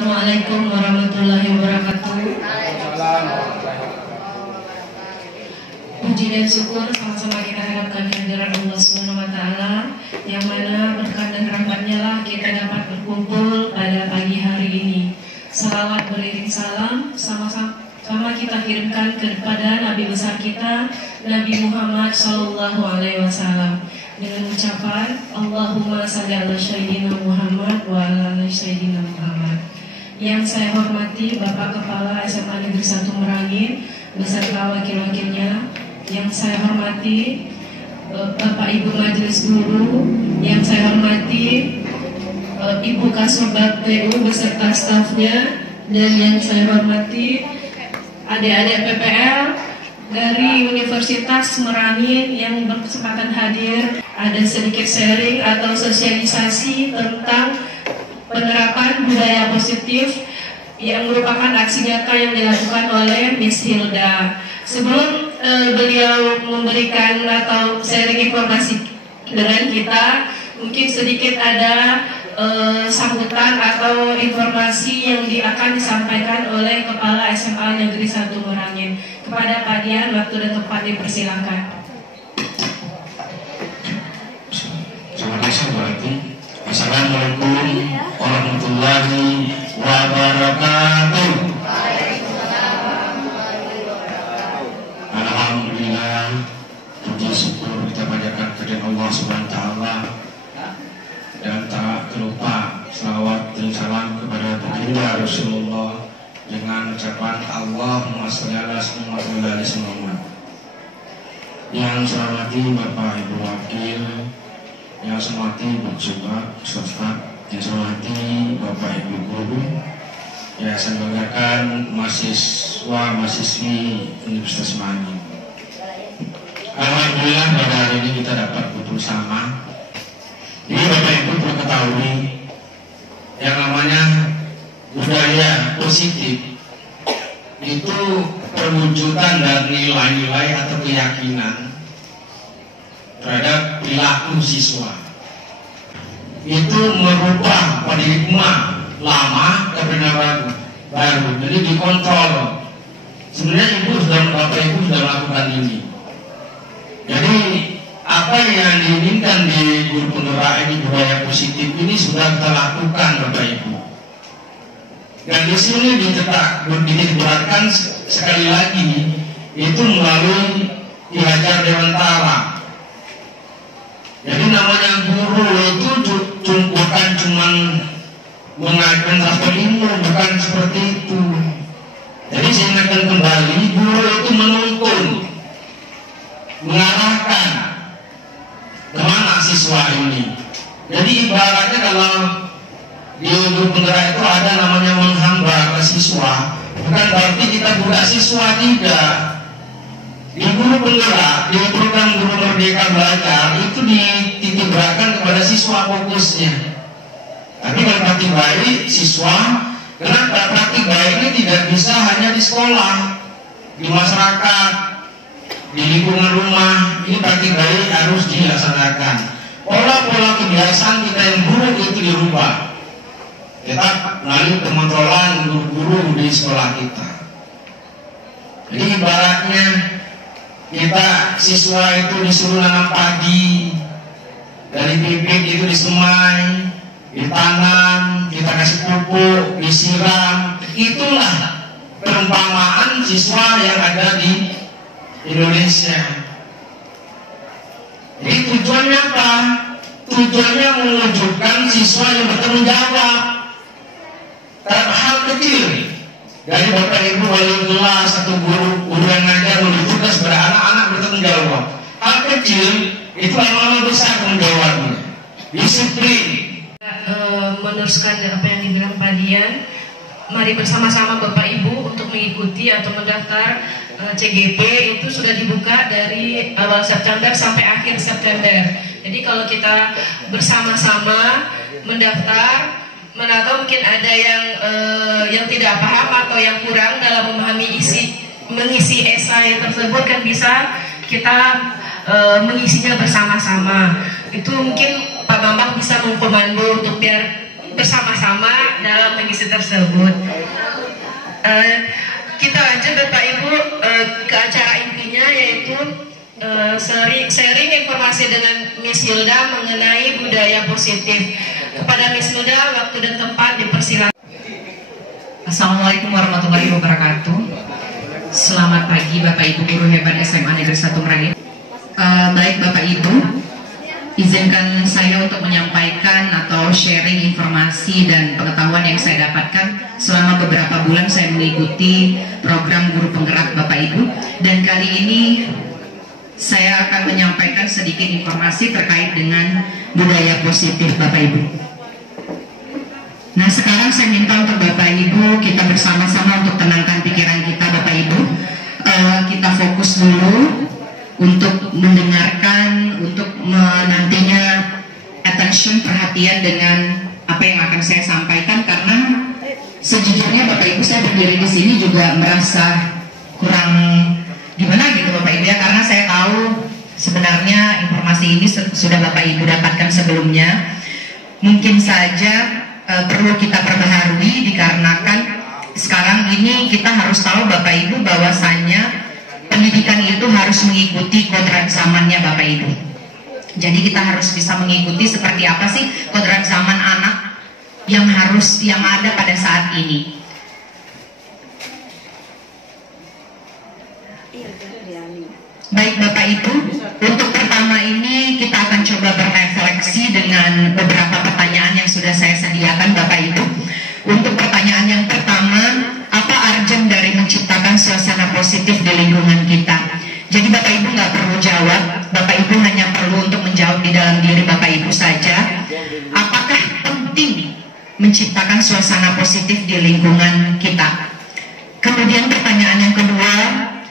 Assalamualaikum warahmatullahi wabarakatuh. Puji dan syukur sama-sama kita harapkan kehadiran Allah Subhanahu wa Ta'ala, yang mana berkat dan rahmat-Nya lah kita dapat berkumpul pada pagi hari ini. Salawat beriring salam sama kita kirimkan kepada Nabi besar kita, Nabi Muhammad Sallallahu Alaihi Wasallam, dengan ucapan Allahumma salli ala Sayyidina Muhammad wa ala Sayyidina Muhammad. Yang saya hormati Bapak Kepala SMA Negeri 1 Merangin beserta wakil-wakilnya. Yang saya hormati Bapak Ibu Majelis Guru. Yang saya hormati Ibu Kasubag PU beserta stafnya. Dan yang saya hormati adik-adik PPL dari Universitas Merangin yang berkesempatan hadir. Ada sedikit sharing atau sosialisasi tentang penerapan budaya positif yang merupakan aksi nyata yang dilakukan oleh Miss Hilda. Sebelum beliau memberikan atau sharing informasi dengan kita, mungkin sedikit ada sambutan atau informasi yang akan disampaikan oleh Kepala SMA Negeri 1 Merangin. Kepada Pak Dian, waktu dan tempat dipersilakan. Terima kasih. Assalamualaikum warahmatullahi wabarakatuh. Alhamdulillah, puji syukur kita panjatkan kepada Allah Subhanahu wa Ta'ala, dan tak terlupa salawat dan salam kepada baginda Rasulullah dengan ucapan Allahumma sholli ala Muhammad. Yang saya hormati Bapak Ibu Wakil, yang saya hormati Bu Subag, yang saya hormati Bapak Ibu Guru, yang saya banggakan mahasiswa-mahasiswi Universitas Merangin. Alhamdulillah pada hari ini kita dapat bersama. Ini Bapak Ibu perlu ketahui yang namanya budaya positif itu perwujudan dari nilai-nilai atau keyakinan terhadap perilaku siswa. Itu merubah paradigma lama ke paradigma baru. Jadi dikontrol. Sebenarnya Bapak Ibu sudah melakukan ini. Jadi apa yang diinginkan di guru penggerak ini, budaya positif ini sudah kita lakukan Bapak Ibu. Dan di sini dijelaskan sekali lagi itu melalui Ki Hajar Dewantara. Jadi namanya guru itu bukan cuma mengajarkan transfer ilmu, bukan seperti itu. Jadi saya ingatkan kembali, guru itu menuntun, mengarahkan kemana siswa ini. Jadi ibaratnya kalau di guru penggerak itu ada namanya menghambar siswa, bukan berarti kita budak siswa, tidak. Di guru penggerak, di program Guru Merdeka Belajar itu dititikkan kepada siswa fokusnya. Tapi kalau praktik baik siswa, karena praktik baik ini tidak bisa hanya di sekolah, di masyarakat, di lingkungan rumah. Ini praktik baik harus dilaksanakan. Pola-pola kebiasaan kita yang buruk itu dirubah. Kita melalui pengontrolan guru-guru di sekolah kita. Jadi ibaratnya kita siswa itu disuruh nanam padi, dari bibit itu disemai, ditanam, kita kasih pupuk, disiram. Itulah perumpamaan siswa yang ada di Indonesia. Jadi tujuannya apa? Tujuannya mewujudkan siswa yang bertanggung jawab terhadap hal kecil. Dari Bapak Ibu wali kelas atau guru yang ngajar memberi tugas pada anak-anak bertanggung jawab. Hal kecil itu lama-lama besar tanggung jawabnya. Disiplin. Meneruskan apa yang dibilang Pak Dian, mari bersama-sama Bapak Ibu untuk mengikuti atau mendaftar CGP. Itu sudah dibuka dari awal September sampai akhir September. Jadi kalau kita bersama-sama mendaftar, atau mungkin ada yang tidak paham atau yang kurang dalam memahami mengisi esai tersebut, kan bisa kita mengisinya bersama-sama. Itu mungkin Pak Bambang bisa mengkomando untuk biar bersama-sama dalam mengisi tersebut. Kita lanjut Bapak Ibu ke acara intinya, yaitu sharing informasi dengan Miss Hilda mengenai budaya positif. Kepada Miss Hilda, waktu dan tempat dipersilakan. Assalamualaikum warahmatullahi wabarakatuh. Selamat pagi Bapak Ibu guru hebat SMA Negeri 1 Merangin. Baik Bapak Ibu, izinkan saya untuk menyampaikan atau sharing informasi dan pengetahuan yang saya dapatkan selama beberapa bulan saya mengikuti program guru penggerak Bapak Ibu. Dan kali ini saya akan menyampaikan sedikit informasi terkait dengan budaya positif Bapak Ibu. Nah, sekarang saya minta untuk Bapak Ibu kita bersama-sama untuk tenangkan pikiran kita Bapak Ibu. Kita fokus dulu untuk mendengarkan, untuk nantinya attention, perhatian dengan apa yang akan saya sampaikan, karena sejujurnya Bapak Ibu saya berdiri di sini juga merasa kurang gimana gitu Bapak Ibu ya, karena saya tahu sebenarnya informasi ini sudah Bapak Ibu dapatkan sebelumnya. Mungkin saja perlu kita perbaharui dikarenakan sekarang ini kita harus tahu Bapak Ibu bahwasannya pendidikan itu harus mengikuti kodrat zamannya Bapak Ibu. Jadi kita harus bisa mengikuti seperti apa sih kodrat zaman anak yang ada pada saat ini. Baik Bapak Ibu, untuk pertama ini kita akan coba berefleksi dengan beberapa pertanyaan yang sudah saya sediakan Bapak Ibu. Untuk pertanyaan yang pertama, apa arjen dari menciptakan suasana positif di lingkungan kita? Jadi Bapak Ibu nggak perlu jawab, Bapak Ibu hanya perlu untuk menjawab di dalam diri Bapak Ibu saja. Apakah penting menciptakan suasana positif di lingkungan kita? Kemudian pertanyaan yang kedua,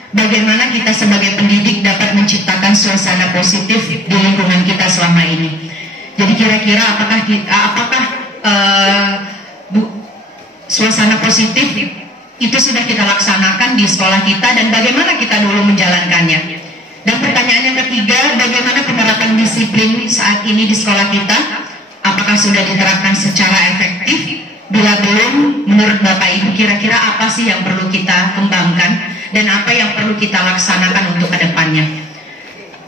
bagaimana kita sebagai pendidik dapat menciptakan suasana positif di lingkungan kita selama ini? Jadi kira-kira apakah suasana positif itu sudah kita laksanakan di sekolah kita, dan bagaimana kita dulu menjalankannya? Dan pertanyaan yang ketiga, bagaimana penerapan disiplin saat ini di sekolah kita? Apakah sudah diterapkan secara efektif? Bila belum, menurut Bapak Ibu kira-kira apa sih yang perlu kita kembangkan dan apa yang perlu kita laksanakan untuk kedepannya?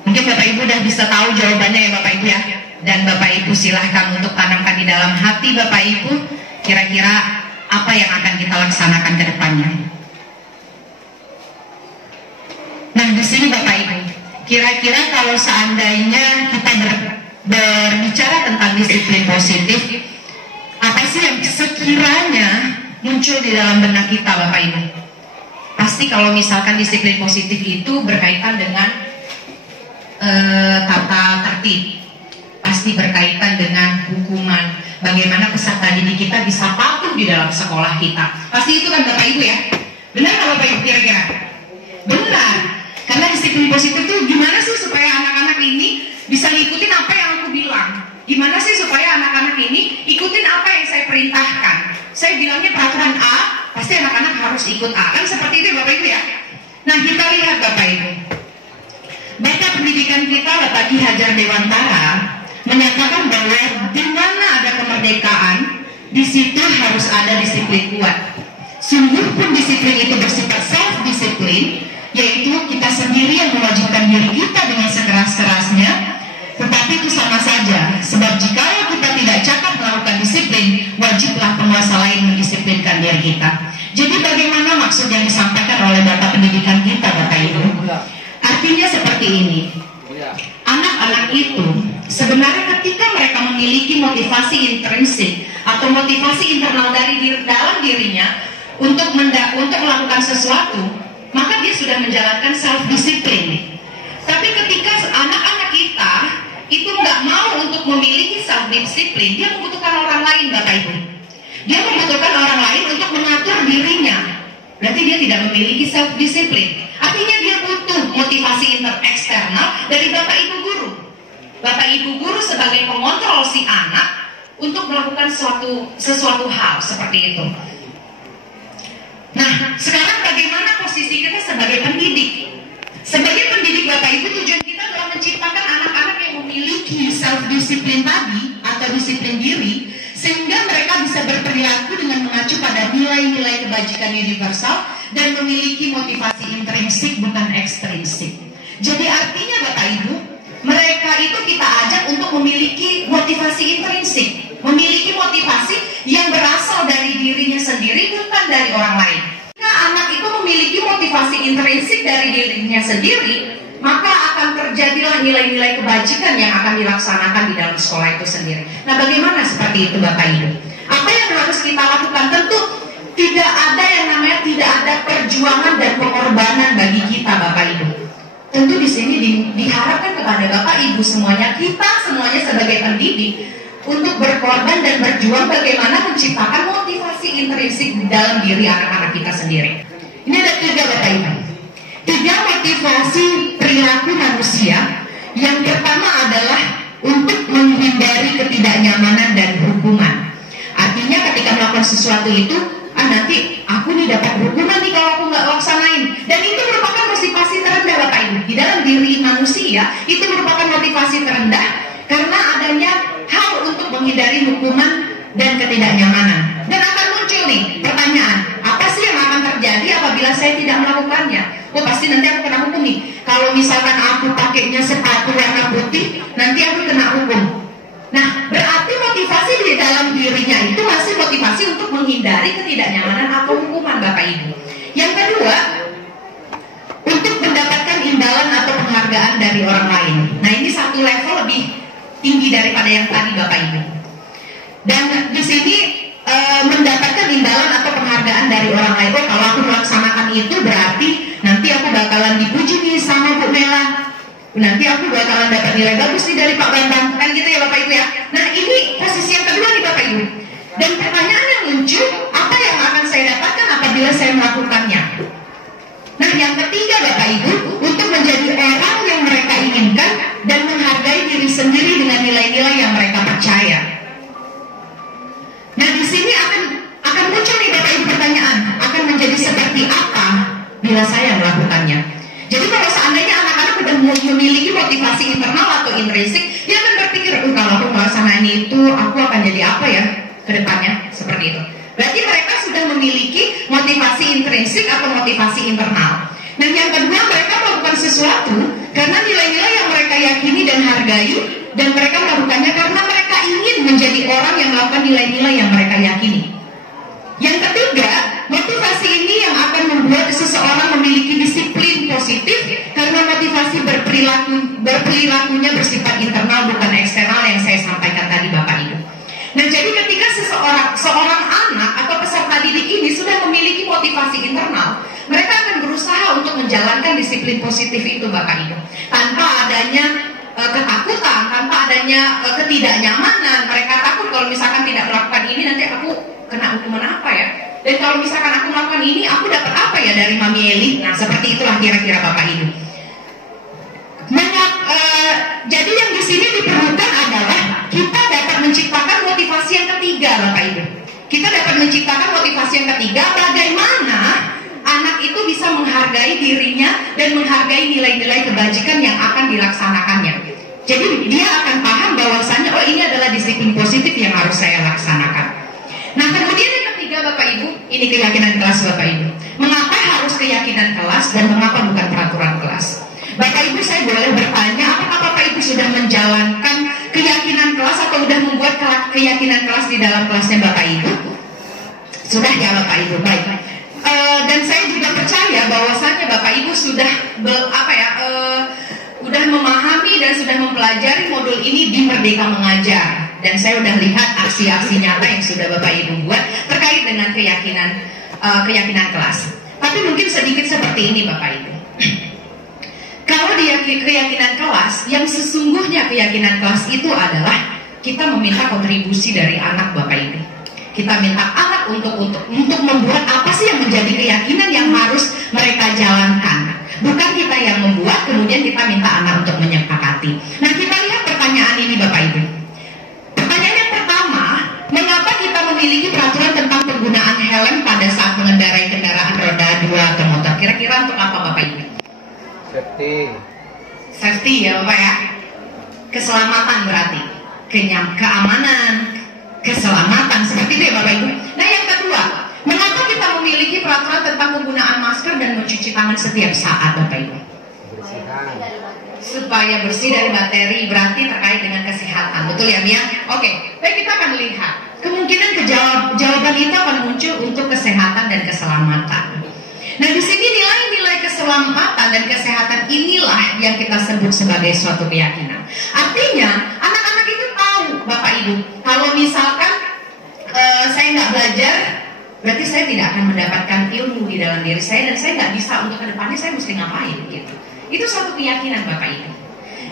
Mungkin Bapak Ibu udah bisa tahu jawabannya ya Bapak Ibu ya. Dan Bapak Ibu silahkan untuk tanamkan di dalam hati Bapak Ibu, kira-kira apa yang akan kita laksanakan ke depannya. Nah, di sini Bapak Ibu, kira-kira kalau seandainya kita berbicara tentang disiplin positif, apa sih yang sekiranya muncul di dalam benak kita Bapak Ibu? Pasti kalau misalkan disiplin positif itu berkaitan dengan tata tertib, pasti berkaitan dengan hukuman, bagaimana peserta didik kita bisa patuh di dalam sekolah kita. Pasti itu kan Bapak Ibu ya? Benar nggak Bapak Ibu kira-kira? Benar. Karena disiplin positif itu gimana sih supaya anak-anak ini bisa ngikutin apa yang aku bilang? Gimana sih supaya anak-anak ini ikutin apa yang saya perintahkan? Saya bilangnya peraturan A, pasti anak-anak harus ikut A. Kan seperti itu Bapak Ibu ya? Nah, kita lihat Bapak Ibu. Baca pendidikan kita Bapak Ki Hajar Dewantara menyatakan bahwa di mana ada kemerdekaan, di situ harus ada disiplin kuat. Sungguh pun disiplin itu bersifat self-disiplin, yaitu kita sendiri yang mewajibkan diri kita dengan sekeras-kerasnya. Tetapi itu sama saja, sebab jika kita tidak cakap melakukan disiplin, wajiblah penguasa lain mendisiplinkan diri kita. Jadi bagaimana maksud yang disampaikan oleh Bapak Pendidikan kita Bapak Ibu? Artinya seperti ini, anak-anak itu sebenarnya ketika mereka memiliki motivasi intrinsik atau motivasi internal dari dalam dirinya untuk melakukan sesuatu, maka dia sudah menjalankan self-disiplin. Tapi ketika anak-anak kita itu nggak mau untuk memiliki self-disiplin, dia membutuhkan orang lain Bapak Ibu. Dia membutuhkan orang lain untuk mengatur dirinya. Berarti dia tidak memiliki self-disiplin. Artinya dia butuh motivasi eksternal dari Bapak Ibu guru. Bapak Ibu guru sebagai pengontrol si anak untuk melakukan sesuatu hal seperti itu. Nah, sekarang bagaimana posisi kita sebagai pendidik? Sebagai pendidik Bapak Ibu, tujuan kita adalah menciptakan anak-anak yang memiliki self-disiplin tadi atau disiplin diri, sehingga mereka bisa berperilaku dengan mengacu pada nilai-nilai kebajikan universal dan memiliki motivasi intrinsik bukan ekstrinsik. Jadi artinya Bapak Ibu, mereka itu kita ajak untuk memiliki motivasi intrinsik, memiliki motivasi yang berasal dari dirinya sendiri bukan dari orang lain. Jika anak itu memiliki motivasi intrinsik dari dirinya sendiri, maka akan terjadilah nilai-nilai kebajikan yang akan dilaksanakan di dalam sekolah itu sendiri. Nah, bagaimana seperti itu Bapak Ibu? Apa yang harus kita lakukan? Tentu tidak ada yang namanya tidak ada perjuangan dan pengorbanan bagi kita Bapak Ibu. Tentu di sini diharapkan kepada Bapak Ibu semuanya, kita semuanya sebagai pendidik untuk berkorban dan berjuang bagaimana menciptakan motivasi intrinsik di dalam diri anak-anak kita sendiri. Ini ada 3 Bapak Ibu. 3 motivasi perilaku manusia. Yang pertama adalah untuk menghindari ketidaknyamanan dan hukuman. Artinya ketika melakukan sesuatu itu, nanti aku nih dapat hukuman nih kalau aku nggak laksanain. Dan itu merupakan motivasi terendah Bapak Ibu. Di dalam diri manusia itu merupakan motivasi terendah karena adanya hal untuk menghindari hukuman dan ketidaknyamanan. Dan akan muncul nih pertanyaan, apa sih yang akan terjadi apabila saya tidak melakukannya? Oh, pasti nanti aku kena hukum nih. Kalau misalkan aku pakainya sepatu warna putih, nanti aku kena hukum. Nah, berarti motivasi di dalam dirinya itu masih motivasi untuk menghindari ketidaknyamanan atau hukuman Bapak Ibu. Yang kedua, untuk mendapatkan imbalan atau penghargaan dari orang lain. Nah, ini satu level lebih tinggi daripada yang tadi Bapak Ibu. Dan di sini mendapatkan imbalan atau penghargaan dari orang lain. Oh, kalau aku melaksanakan itu berarti nanti aku bakalan dipuji nih sama Bu Mela. Nanti aku bakalan dapat nilai bagus nih dari Pak Bambang. Kan gitu ya Bapak Ibu ya. Nah, ini posisi yang kedua nih Bapak Ibu. Dan pertanyaan yang muncul, apa yang akan saya dapatkan apabila saya melakukannya? Nah, yang ketiga Bapak Ibu, untuk menjadi orang yang mereka inginkan dan menghargai diri sendiri dengan nilai-nilai yang mereka percaya. Nah, di sini akan muncul nih Bapak Ibu pertanyaan, akan menjadi seperti apa bila saya melakukannya? Jadi kalau seandainya anak-anak sudah memiliki motivasi internal atau intrinsik, dia akan berpikir, kalau aku melaksanakan itu, aku akan jadi apa ya ke depannya? Seperti itu. Berarti mereka sudah memiliki motivasi intrinsik atau motivasi internal. Nah, yang kedua, mereka melakukan sesuatu karena nilai-nilai yang mereka yakini dan hargai, dan mereka melakukannya karena mereka ingin menjadi orang yang melakukan nilai-nilai yang mereka yakini. Yang ketiga, motivasi ini yang akan membuat seseorang memiliki disiplin positif karena motivasi berperilakunya bersifat internal bukan eksternal yang saya sampaikan tadi Bapak Ibu. Nah, jadi ketika seorang anak atau peserta didik ini sudah memiliki motivasi internal, mereka akan berusaha untuk menjalankan disiplin positif itu Bapak Ibu. Tanpa adanya ketakutan, tanpa adanya ketidaknyamanan. Mereka takut kalau misalkan tidak melakukan ini nanti aku kena hukuman apa ya? Dan kalau misalkan aku melakukan ini, aku dapat apa ya dari Mami Eli? Nah, seperti itulah kira-kira Bapak Ibu. Jadi yang di sini diperlukan adalah kita dapat menciptakan motivasi yang ketiga, Bapak Ibu. Kita dapat menciptakan motivasi yang ketiga, bagaimana anak itu bisa menghargai dirinya dan menghargai nilai-nilai kebajikan yang akan dilaksanakannya. Jadi dia akan paham bahwasannya, oh ini adalah disiplin positif yang harus saya laksanakan. Nah, kemudian yang ketiga Bapak Ibu, ini keyakinan kelas Bapak Ibu. Mengapa harus keyakinan kelas dan mengapa bukan peraturan kelas? Bapak Ibu, saya boleh bertanya, apakah Bapak Ibu sudah menjalankan keyakinan kelas atau sudah membuat keyakinan kelas di dalam kelasnya Bapak Ibu? Sudah ya Bapak Ibu, baik. Dan saya juga percaya bahwasannya Bapak Ibu sudah sudah memahami dan sudah mempelajari modul ini di Merdeka Mengajar. Dan saya sudah lihat aksi-aksi nyata yang sudah Bapak Ibu buat terkait dengan keyakinan kelas. Tapi mungkin sedikit seperti ini Bapak Ibu. Kalau di keyakinan kelas, yang sesungguhnya keyakinan kelas itu adalah kita meminta kontribusi dari anak Bapak Ibu. Kita minta anak untuk membuat apa sih yang menjadi keyakinan yang harus mereka jalankan. Bukan kita yang membuat, kemudian kita minta anak untuk menyepakati. Nah, kita lihat pertanyaan ini Bapak Ibu. Pertanyaan yang pertama, mengapa kita memiliki peraturan tentang penggunaan helm pada saat mengendarai kendaraan roda 2 atau motor? Kira-kira untuk apa Bapak Ibu? Safety ya Bapak ya. Keselamatan berarti. Keamanan. keselamatan. Seperti itu ya Bapak Ibu. Nah yang kedua, mengapa kita memiliki peraturan tentang penggunaan masker dan mencuci tangan setiap saat Bapak Ibu? Supaya bersih dari bakteri, berarti terkait dengan kesehatan. Betul ya Mia? Oke, baik, kita akan lihat. Kemungkinan jawaban itu akan muncul untuk kesehatan dan keselamatan. Nah di sini nilai-nilai keselamatan dan kesehatan inilah yang kita sebut sebagai suatu keyakinan. Artinya anak-anak itu tahu Bapak Ibu, kalau misalkan saya nggak belajar, berarti saya tidak akan mendapatkan ilmu di dalam diri saya, dan saya nggak bisa untuk kedepannya saya mesti ngapain gitu. Itu suatu keyakinan Bapak Ibu.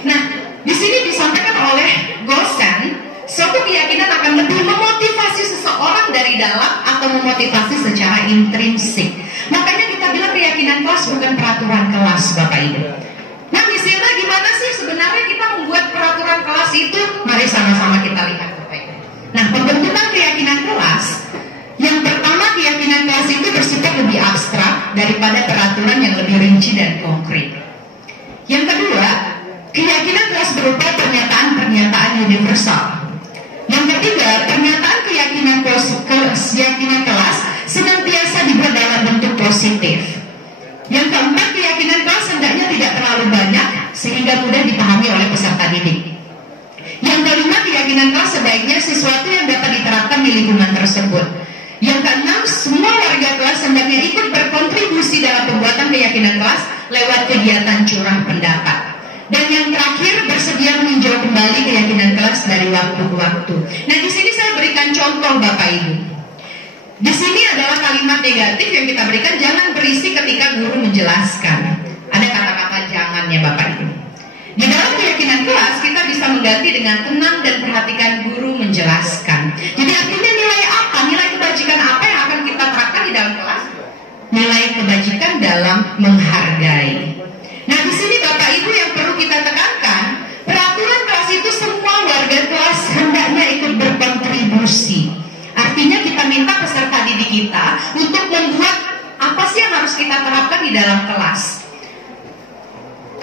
Nah di sini disampaikan oleh Gosen, suatu keyakinan akan lebih memotivasi seseorang dari dalam atau memotivasi secara intrinsik. Makanya kita bilang keyakinan kelas bukan peraturan kelas Bapak Ibu. Nah misalnya gimana sih sebenarnya kita membuat peraturan kelas itu? Mari sama-sama kita lihat Bapak Ibu. Nah pembentukan keyakinan kelas, yang pertama keyakinan kelas itu bersifat lebih abstrak daripada peraturan yang lebih rinci dan konkret. Yang kedua, keyakinan kelas berupa pernyataan-pernyataan universal. Yang ketiga, pernyataan keyakinan kelas senantiasa dibuat dalam bentuk positif. Yang keempat, keyakinan kelas hendaknya tidak terlalu banyak sehingga mudah dipahami oleh peserta didik. Yang kelima, keyakinan kelas sebaiknya sesuatu yang dapat diterapkan di lingkungan tersebut. Yang keenam, semua warga kelas hendaknya ikut berkontribusi dalam pembuatan keyakinan kelas lewat kegiatan curah pendapat. Dan yang terakhir, bersedia meninjau kembali keyakinan kelas dari waktu ke waktu. Nah di sini saya berikan contoh Bapak Ibu. Di sini adalah kalimat negatif yang kita berikan, jangan berisik ketika guru menjelaskan. Ada kata-kata jangannya Bapak Ibu. Di dalam keyakinan kelas kita bisa mengganti dengan tenang dan perhatikan guru menjelaskan. Jadi artinya nilai apa? Nilai kebajikan apa yang akan kita terapkan di dalam kelas? Nilai kebajikan dalam menghargai. Nah di sini Bapak Ibu yang perlu kita tekankan, peraturan kelas itu semua warga kelas hendaknya ikut berkontribusi. Artinya kita minta peserta didik kita untuk membuat apa sih yang harus kita terapkan di dalam kelas.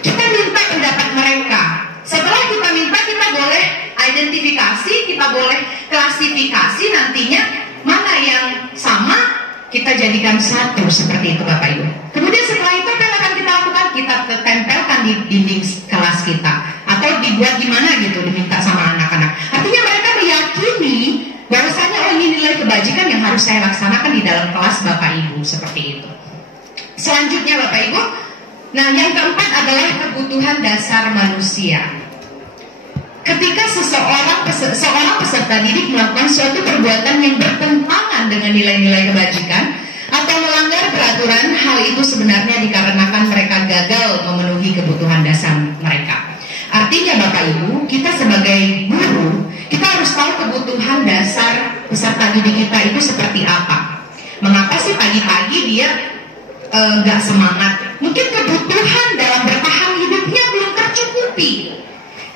Kita minta pendapat mereka. Setelah kita minta, kita boleh identifikasi, kita boleh klasifikasi nantinya mana yang sama, kita jadikan satu seperti itu Bapak Ibu. Kemudian setelah itu apa yang akan kita lakukan? Kita tempelkan di dinding kelas kita, atau dibuat gimana gitu, diminta sama anak-anak. Artinya mereka meyakini bahwasanya oh ini nilai kebajikan yang harus saya laksanakan di dalam kelas Bapak Ibu, seperti itu. Selanjutnya Bapak Ibu, nah yang keempat adalah kebutuhan dasar manusia. Ketika seorang peserta didik melakukan suatu perbuatan yang bertentangan dengan nilai-nilai kebajikan atau melanggar peraturan, hal itu sebenarnya dikarenakan mereka gagal memenuhi kebutuhan dasar mereka. Artinya Bapak Ibu, kita sebagai guru, kita harus tahu kebutuhan dasar peserta didik kita itu seperti apa. Mengapa sih pagi-pagi dia gak semangat? Mungkin kebutuhan dalam bertahan hidupnya belum tercukupi.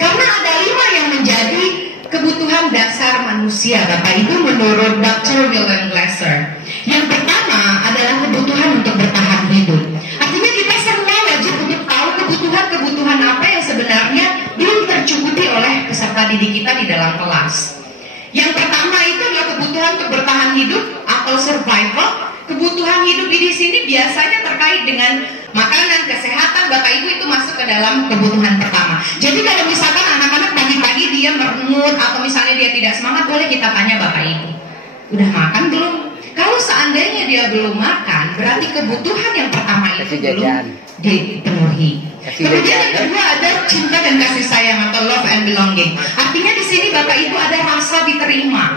Karena ada 5 yang menjadi kebutuhan dasar manusia Bapak Ibu menurut Dr. William Glasser. Yang pertama adalah kebutuhan untuk bertahan hidup. Artinya kita semua wajib untuk tahu kebutuhan-kebutuhan apa yang sebenarnya belum tercukupi oleh peserta didik kita di dalam kelas. Yang pertama itu adalah kebutuhan untuk bertahan hidup atau survival. Kebutuhan hidup di sini biasanya terkait dengan makanan, kesehatan. Bapak Ibu itu masuk ke dalam kebutuhan pertama. Jadi kalau misalkan anak-anak pagi-pagi dia merengut atau misalnya dia tidak semangat, boleh kita tanya Bapak Ibu, udah makan belum? Kalau seandainya dia belum makan, berarti kebutuhan yang pertama itu belum dipenuhi. Kemudian yang kedua ada cinta dan kasih sayang atau love and belonging. Artinya di sini Bapak Ibu ada rasa diterima.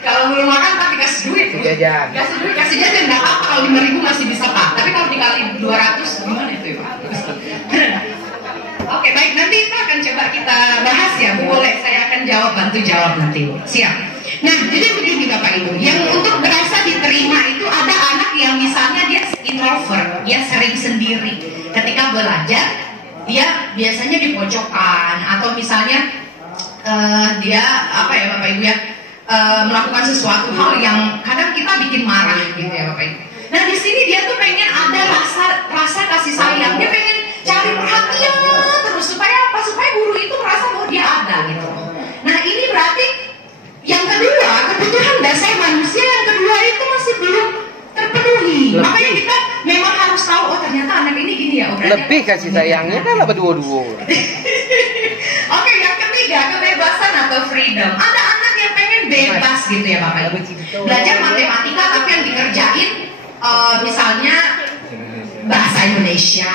Kalau belum makan tapi kasih duit, kasih jajan nggak apa, kalau 5.000 masih bisa Pak. Tapi kalau dikali 200 gimana itu ya? Oke baik, nanti kita akan coba kita bahas ya Bu. Boleh saya akan bantu jawab nanti Bu. Siap. Nah jadi begini Bapak Ibu, yang untuk merasa diterima itu ada anak yang misalnya dia introvert, dia sering sendiri. Ketika belajar dia biasanya di pojokan, atau misalnya dia apa ya Bapak Ibu ya, melakukan sesuatu hal yang kadang kita bikin marah gitu ya Bapak Ibu. Nah di sini dia tuh pengen ada rasa kasih sayang, dia pengen cari perhatian terus supaya apa? Supaya guru itu merasa bahwa dia ada gitu. Nah ini Lebih kasih sayangnya kan lah berdua-dua. Oke, yang ketiga, kebebasan atau freedom. Ada anak yang pengen bebas gitu ya Bapak Ibu. Belajar matematika tapi yang dikerjain misalnya bahasa Indonesia.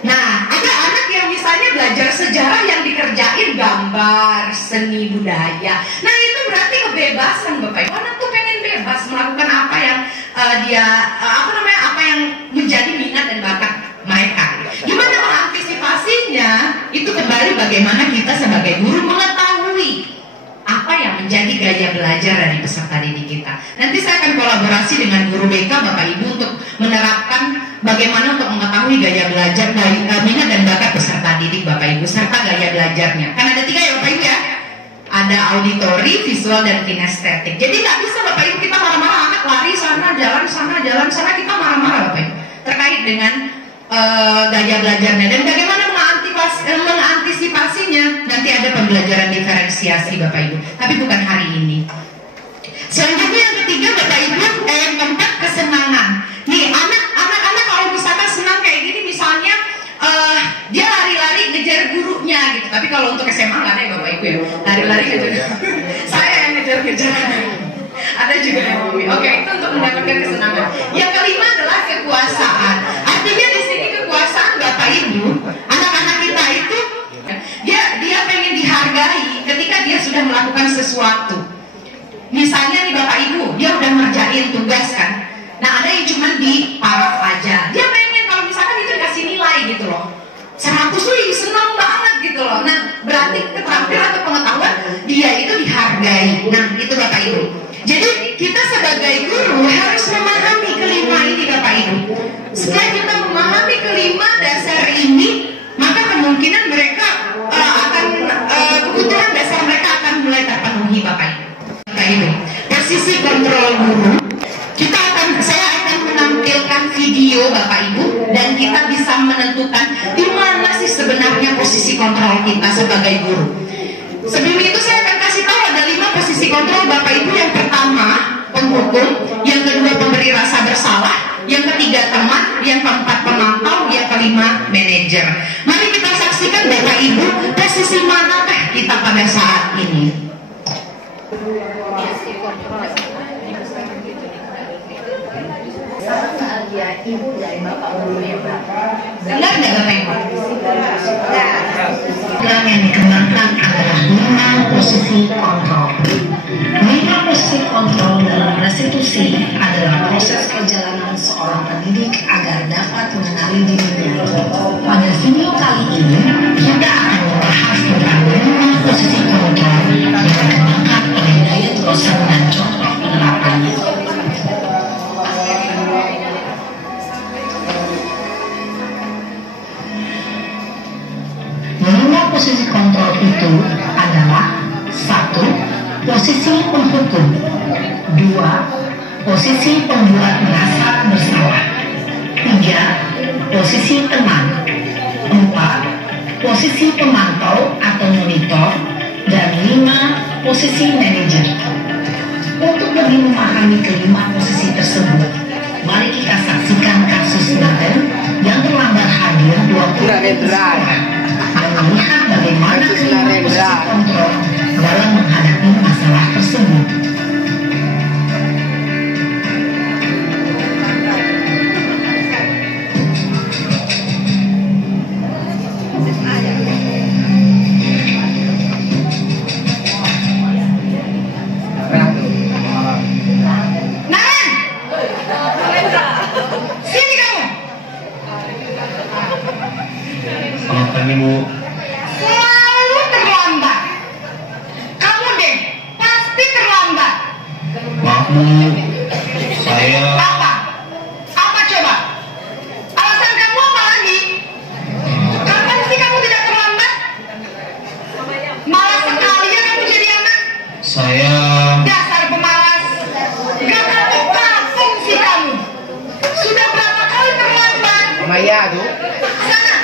Nah, ada anak yang misalnya belajar sejarah yang dikerjain gambar, seni budaya. Nah, itu berarti kebebasan Bapak Ibu. Anak tuh pengen bebas melakukan apa yang apa yang menjadi minat dan bakat mereka. Gimana mengantisipasinya? Itu kembali bagaimana kita sebagai guru mengetahui apa yang menjadi gaya belajar dari peserta didik kita. Nanti saya akan kolaborasi dengan guru BK Bapak Ibu untuk menerapkan bagaimana untuk mengetahui gaya belajar minat dan bakat peserta didik Bapak Ibu serta gaya belajarnya. Kan ada 3 ya Bapak Ibu ya. Ada auditori, visual, dan kinestetik. Jadi nggak bisa Bapak Ibu kita marah-marah anak lari sana, jalan sana kita marah-marah Bapak Ibu terkait dengan gaya belajarnya dan bagaimana mengantisipasinya. Nanti ada pembelajaran diferensiasi Bapak Ibu, tapi bukan hari ini. Selanjutnya yang ketiga Bapak Ibu, yang keempat kesenangan. Nih anak-anak kalau misalkan senang kayak gini misalnya dia lari-lari ngejar gurunya gitu. Tapi kalau untuk SMA nggak ada ya Bapak Ibu ya, lari-lari ngejar. Saya yang ngejar-ngejar. Ada juga yang oke, itu untuk mendapatkan kesenangan. Yang kelima adalah kekuasaan. Artinya di sini kekuasaan Bapak Ibu, anak-anak kita itu dia pengen dihargai ketika dia sudah melakukan sesuatu. Misalnya nih Bapak Ibu, dia udah ngerjain tugas kan. Nah ada yang cuma di paraf aja. Dia pengen kalau misalkan itu dikasih nilai gitu loh. 100 wih senang banget gitu loh. Nah berarti keterampilan atau pengetahuan dia itu dihargai. Nah itu Bapak Ibu. Jadi kita sebagai guru harus memahami kelima ini Bapak Ibu. Setelah kita memahami kelima dasar ini, maka kemungkinan mereka kebutuhan dasar mereka akan mulai terpenuhi Bapak Ibu. Bapak Ibu, posisi kontrol guru. Saya akan menampilkan video Bapak Ibu dan kita bisa menentukan di mana sih sebenarnya posisi kontrol kita sebagai guru. Sebelum itu saya akan kasih tahu ada 5 posisi kontrol Bapak Ibu. Yang pertama penghukum, yang kedua pemberi rasa bersalah, yang ketiga teman, yang keempat pemantau, yang kelima manajer. Mari kita saksikan Bapak Ibu posisi manakah kita pada saat ini. Ibu dari Bapak Guru yang Benar nggak Bapak Ibu? Program yang dikembangkan adalah 5 posisi kontrol. 5 posisi kontrol dalam restitusi adalah proses perjalanan seorang pendidik agar dapat mengenali dirinya. Pada video kali ini, kita akan membahas tentang 5 posisi kontrol yang dikembangkan oleh Dayat Rosan dan contoh penerapannya. Posisi kontrol itu adalah 1. Posisi penghukum, 2. Posisi pembuat merasa bersalah, 3. Posisi teman, 4. Posisi pemantau atau monitor, dan 5. Posisi manajer. Untuk lebih memahami kelima posisi tersebut, mari kita saksikan kasus Naden yang terlambat hadir 20 dan melihat bagaimana kelima posisi kontrol dalam menghadapi masalah tersebut. Ibu. Selalu terlambat. Kamu deh pasti terlambat. Maaf Bu, saya. Apa? Apa coba? Alasan kamu apa lagi? Kapan sih kamu tidak terlambat? Malas sekali ya kamu jadi anak. Saya. Dasar pemalas. Gak kapok sih kamu. Sudah berapa kali terlambat? Maya tuh. Sana.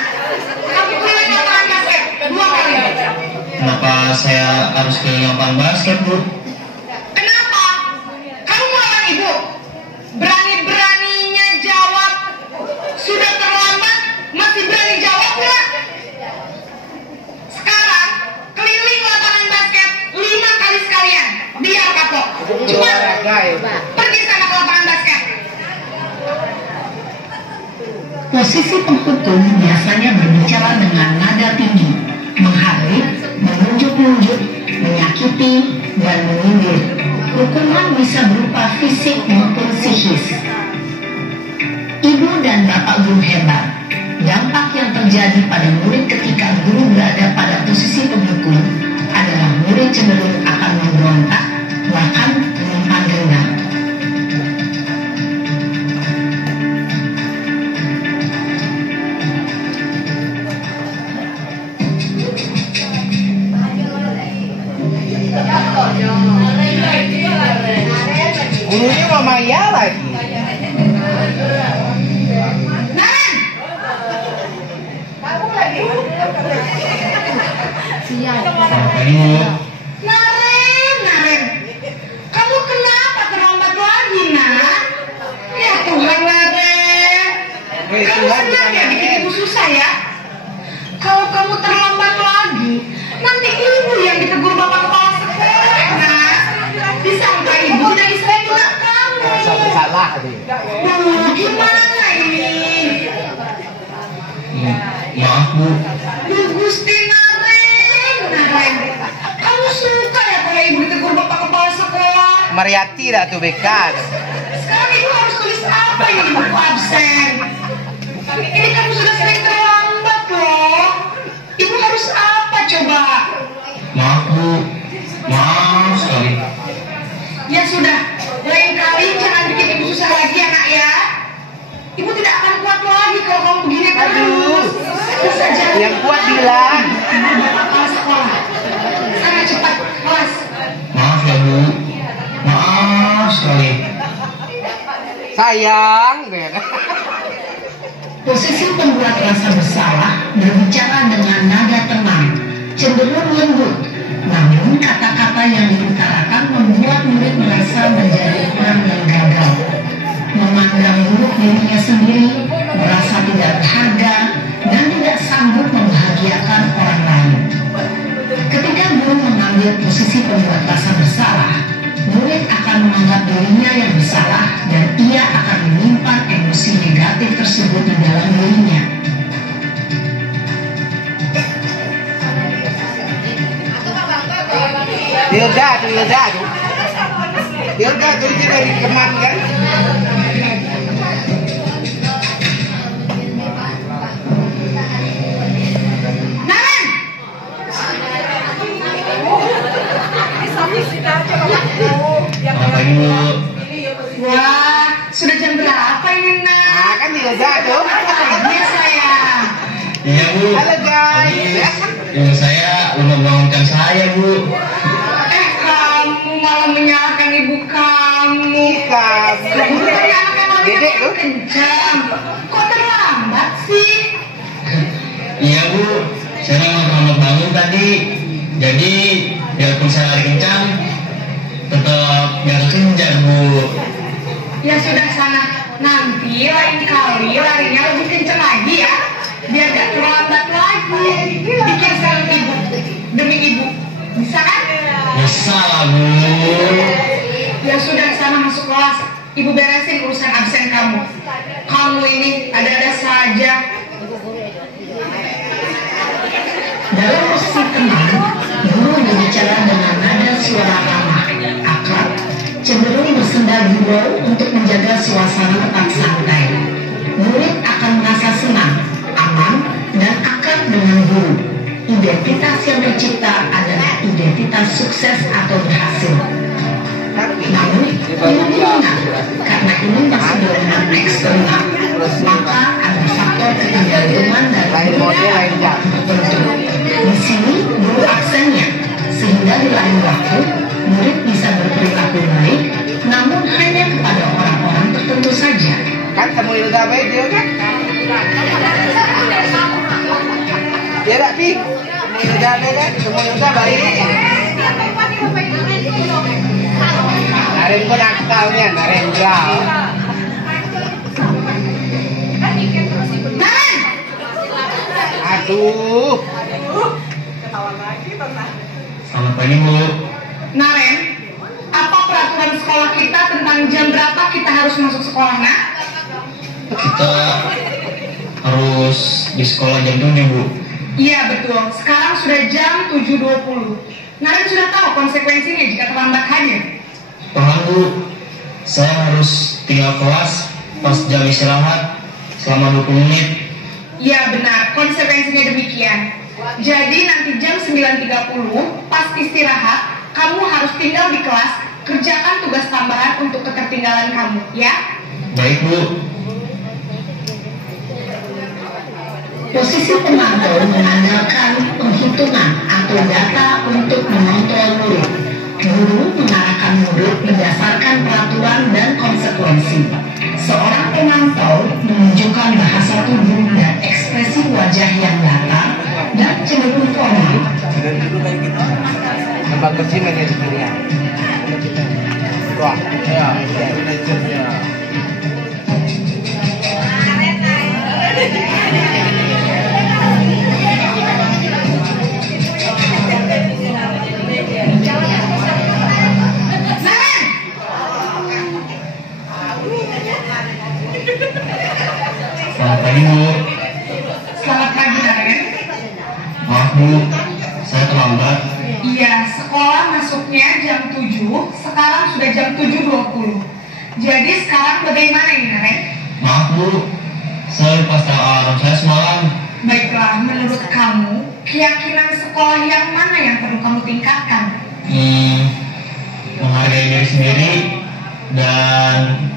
Kamu keliling lapangan basket 2 kali. Kenapa saya harus keliling lapangan basket Bu? Kenapa? Kamu melawan ibu? Berani-beraninya jawab sudah terlambat, masih Posisi penghukum biasanya berbicara dengan nada tinggi, menghardik, menunjuk-nunjuk, menyakiti, dan menyindir. Hukuman bisa berupa fisik maupun psikis. Ibu dan bapak guru hebat, dampak yang terjadi pada murid ketika guru berada pada posisi penghukum adalah murid cenderung akan memberontak, bahkan menyimpan dendam. Gurunya mau Maya lagi. Naren, kamu kenapa terlambat lagi, nak? Ya Tuhan, Naren. Kamu senang ya bikin ibu susah ya? Kalau kamu terlambat lagi, nanti ibu yang ditegur bapak kepala sekolah, nak. Disangka ibu tidak bisa juga kamu. Salah tuh. Gimana ini? Maaf Bu. Gusti Naren, kamu suka ya kalau ibu ditegur bapak kepala sekolah? Mariati dah tuh bekan. Sekarang ibu harus tulis apa ini di buku absen? Ini kamu sudah sering terlambat loh. Ibu harus apa coba? Maaf Bu. Maaf sekali. Ya sudah, lain kali jangan bikin ibu susah lagi ya nak ya. Ibu tidak akan kuat lagi kalau kamu begini terus. Bisa jadi. Yang kuat bilang. Kelas sekolah. Sana cepat kelas. Maaf ya Bu. Maaf sekali. Sayang. Posisi pembuat rasa bersalah berbicara dengan nada tenang, cenderung lembut. Namun kata-kata yang diutarakan membuat murid merasa menjadi orang yang gagal, memandang buruk dirinya sendiri, merasa tidak berharga, dan tidak sanggup membahagiakan orang lain. Ketika guru mengambil posisi pembuat rasa bersalah, murid akan menganggap dirinya yang bersalah dan ia akan menyimpan emosi negatif tersebut di dalam dirinya. Hilda tuh dia dari teman kan. Apa ini Bu? Wah, sudah jam berapa ini nak? Nah kan Hilda tuh. Iya sayang. Iya Bu. Halo guys. Ibu saya udah membangunkan saya Bu. Kamu malah menyalahkan ibu kamu. Kamu. Dari anak-anak Dedek tuh. kencang. Kok terlambat sih? Iya Bu. Saya memang terlambat bangun tadi. Jadi biarpun saya lari kencang, tetap nggak kekejar Bu. Ya sudah sana. Nanti lain kali larinya lebih kencang lagi ya. Biar gak terlambat lagi. Bikin salam ibu. Demi ibu. Bisa kan? Bisa lah Bu. Ya sudah sana masuk kelas. Ibu beresin urusan absen kamu. Kamu ini ada-ada saja. Dalam posisi tenang, guru berbicara dengan nada suara ramah, akrab, cenderung bersenda gurau untuk menjaga suasana tetap santai. Murid akan merasa senang, aman, dan akrab dengan guru. Identitas yang tercipta adalah identitas sukses atau berhasil. Namun, perlu diingat, karena ini masih dengan eksternal, maka ada faktor ketergantungan dari Lain model, lain jam. tertentu. Di sini guru aksennya, sehingga di lain waktu murid bisa berperilaku baik, namun hanya kepada orang-orang tertentu saja. Kan temu Hilda baik dia kan. Dia tak pi. Temu Hilda baik kan. Temu Hilda baik. Naren kau nakalnya, Naren jauh. Aduh. Selamat pagi Bu. Naren, apa peraturan sekolah kita tentang jam berapa kita harus masuk sekolah, nak? Kita harus di sekolah jam 7 Bu. Iya betul, sekarang sudah jam 7.20. Naren sudah tahu konsekuensinya jika terlambat hadir? Paham Bu, saya harus tinggal kelas pas jam istirahat selama 20 menit. Iya benar, konsekuensinya demikian. Jadi nanti jam 9.30 pas istirahat, kamu harus tinggal di kelas, kerjakan tugas tambahan untuk ketertinggalan kamu, ya? Baik Bu. Posisi pemantau mengandalkan penghitungan atau data untuk mengontrol murid. Guru mengarahkan murid berdasarkan peraturan dan konsekuensi. Seorang pemantau menunjukkan bahasa tubuh dan ekspresi wajah yang datar dan cenderung formal. Nampak kursi manajernya. Wah, ya, manajernya. Selamat pagi Bu. Selamat pagi Naren. Maaf Bu, saya terlambat. Iya, sekolah masuknya jam 7, sekarang sudah jam 7.20. Jadi sekarang bagaimana ini Naren? Maaf Bu, saya lupa setel alarm saya semalam. Baiklah, menurut kamu, keyakinan sekolah yang mana yang perlu kamu tingkatkan? Menghargai diri sendiri dan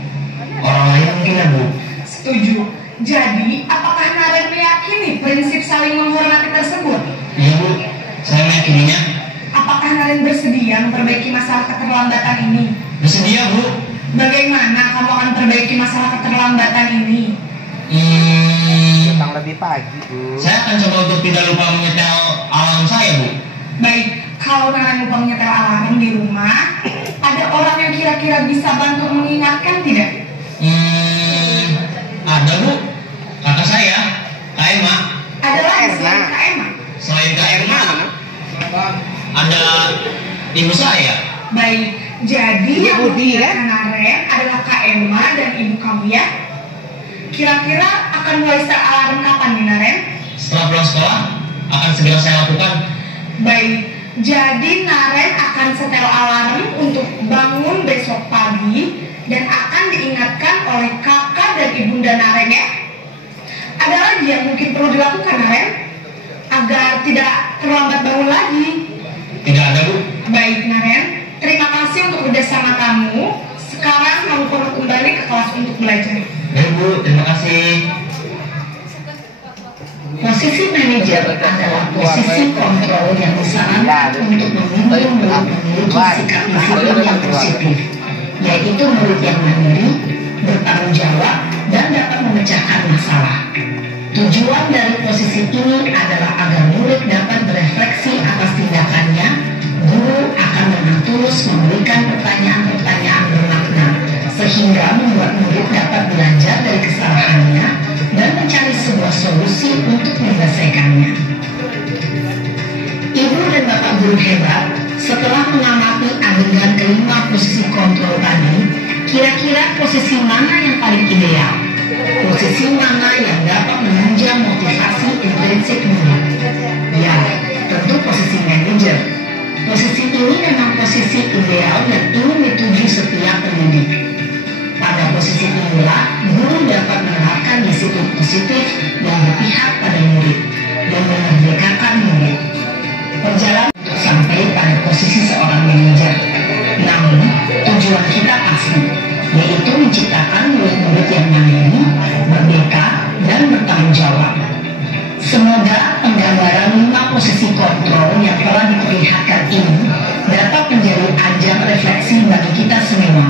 orang lain mungkin ya Bu. Setuju. Jadi, apakah Naren meyakini prinsip saling menghormati tersebut? Iya Bu, saya meyakininya. Apakah Naren bersedia memperbaiki masalah keterlambatan ini? Bersedia Bu. Bagaimana kamu akan perbaiki masalah keterlambatan ini? Datang lebih pagi Bu. Saya akan coba untuk tidak lupa menyetel alarm saya Bu. Baik, kalau Naren lupa menyetel alarm di rumah, ada orang yang kira-kira bisa bantu mengingatkan tidak? Ada Bu, kakak saya, Kak Emma. Ada lagi Erna. selain Kak Emma? Selain Kak Emma, ada ibu saya. Baik, jadi Ibu yang Budi, mengingatkan Naren adalah Kak Emma dan ibu kamu ya? Kira-kira akan mulai start alarm kapan nih Naren? Setelah pulang sekolah, akan segera saya lakukan. Baik, jadi Naren akan setel alarm untuk bangun besok pagi dan akan diingatkan oleh kakak dan ibunda Naren ya. Ada lagi yang mungkin perlu dilakukan Naren agar tidak terlambat bangun lagi? Tidak ada Bu. Baik Naren, terima kasih untuk kerjasama kamu. Sekarang kamu perlu kembali ke kelas untuk belajar. Baik Bu, terima kasih. Posisi manajer adalah posisi kontrol yang disarankan untuk memimpin murid memiliki sikap disiplin yang positif, yaitu murid yang mandiri, bertanggung jawab, dan dapat memecahkan masalah. Tujuan dari posisi ini adalah agar murid dapat berefleksi atas tindakannya. Guru akan dengan tulus memberikan pertanyaan-pertanyaan bermakna, sehingga membuat murid dapat belajar dari kesalahannya dan mencari sebuah solusi untuk menyelesaikannya. Ibu dan Bapak guru hebat, setelah mengamati adegan kelima posisi kontrol tadi, kira-kira posisi mana yang paling ideal? Posisi mana yang dapat menunjang motivasi intrinsik murid? Ya, tentu posisi manajer. Posisi ini memang posisi ideal yang ingin dituju setiap pendidik. Pada posisi inilah, guru dapat menerapkan disiplin positif yang berpihak pada murid dan memerdekakan murid. Perjalanan untuk sampai pada posisi seorang manajer. Namun, tujuan kita pasti, yaitu menciptakan murid-murid yang mandiri, merdeka, dan bertanggung jawab. Semoga penggambaran 5 posisi kontrol yang telah diperlihatkan ini dapat menjadi ajang refleksi bagi kita semua,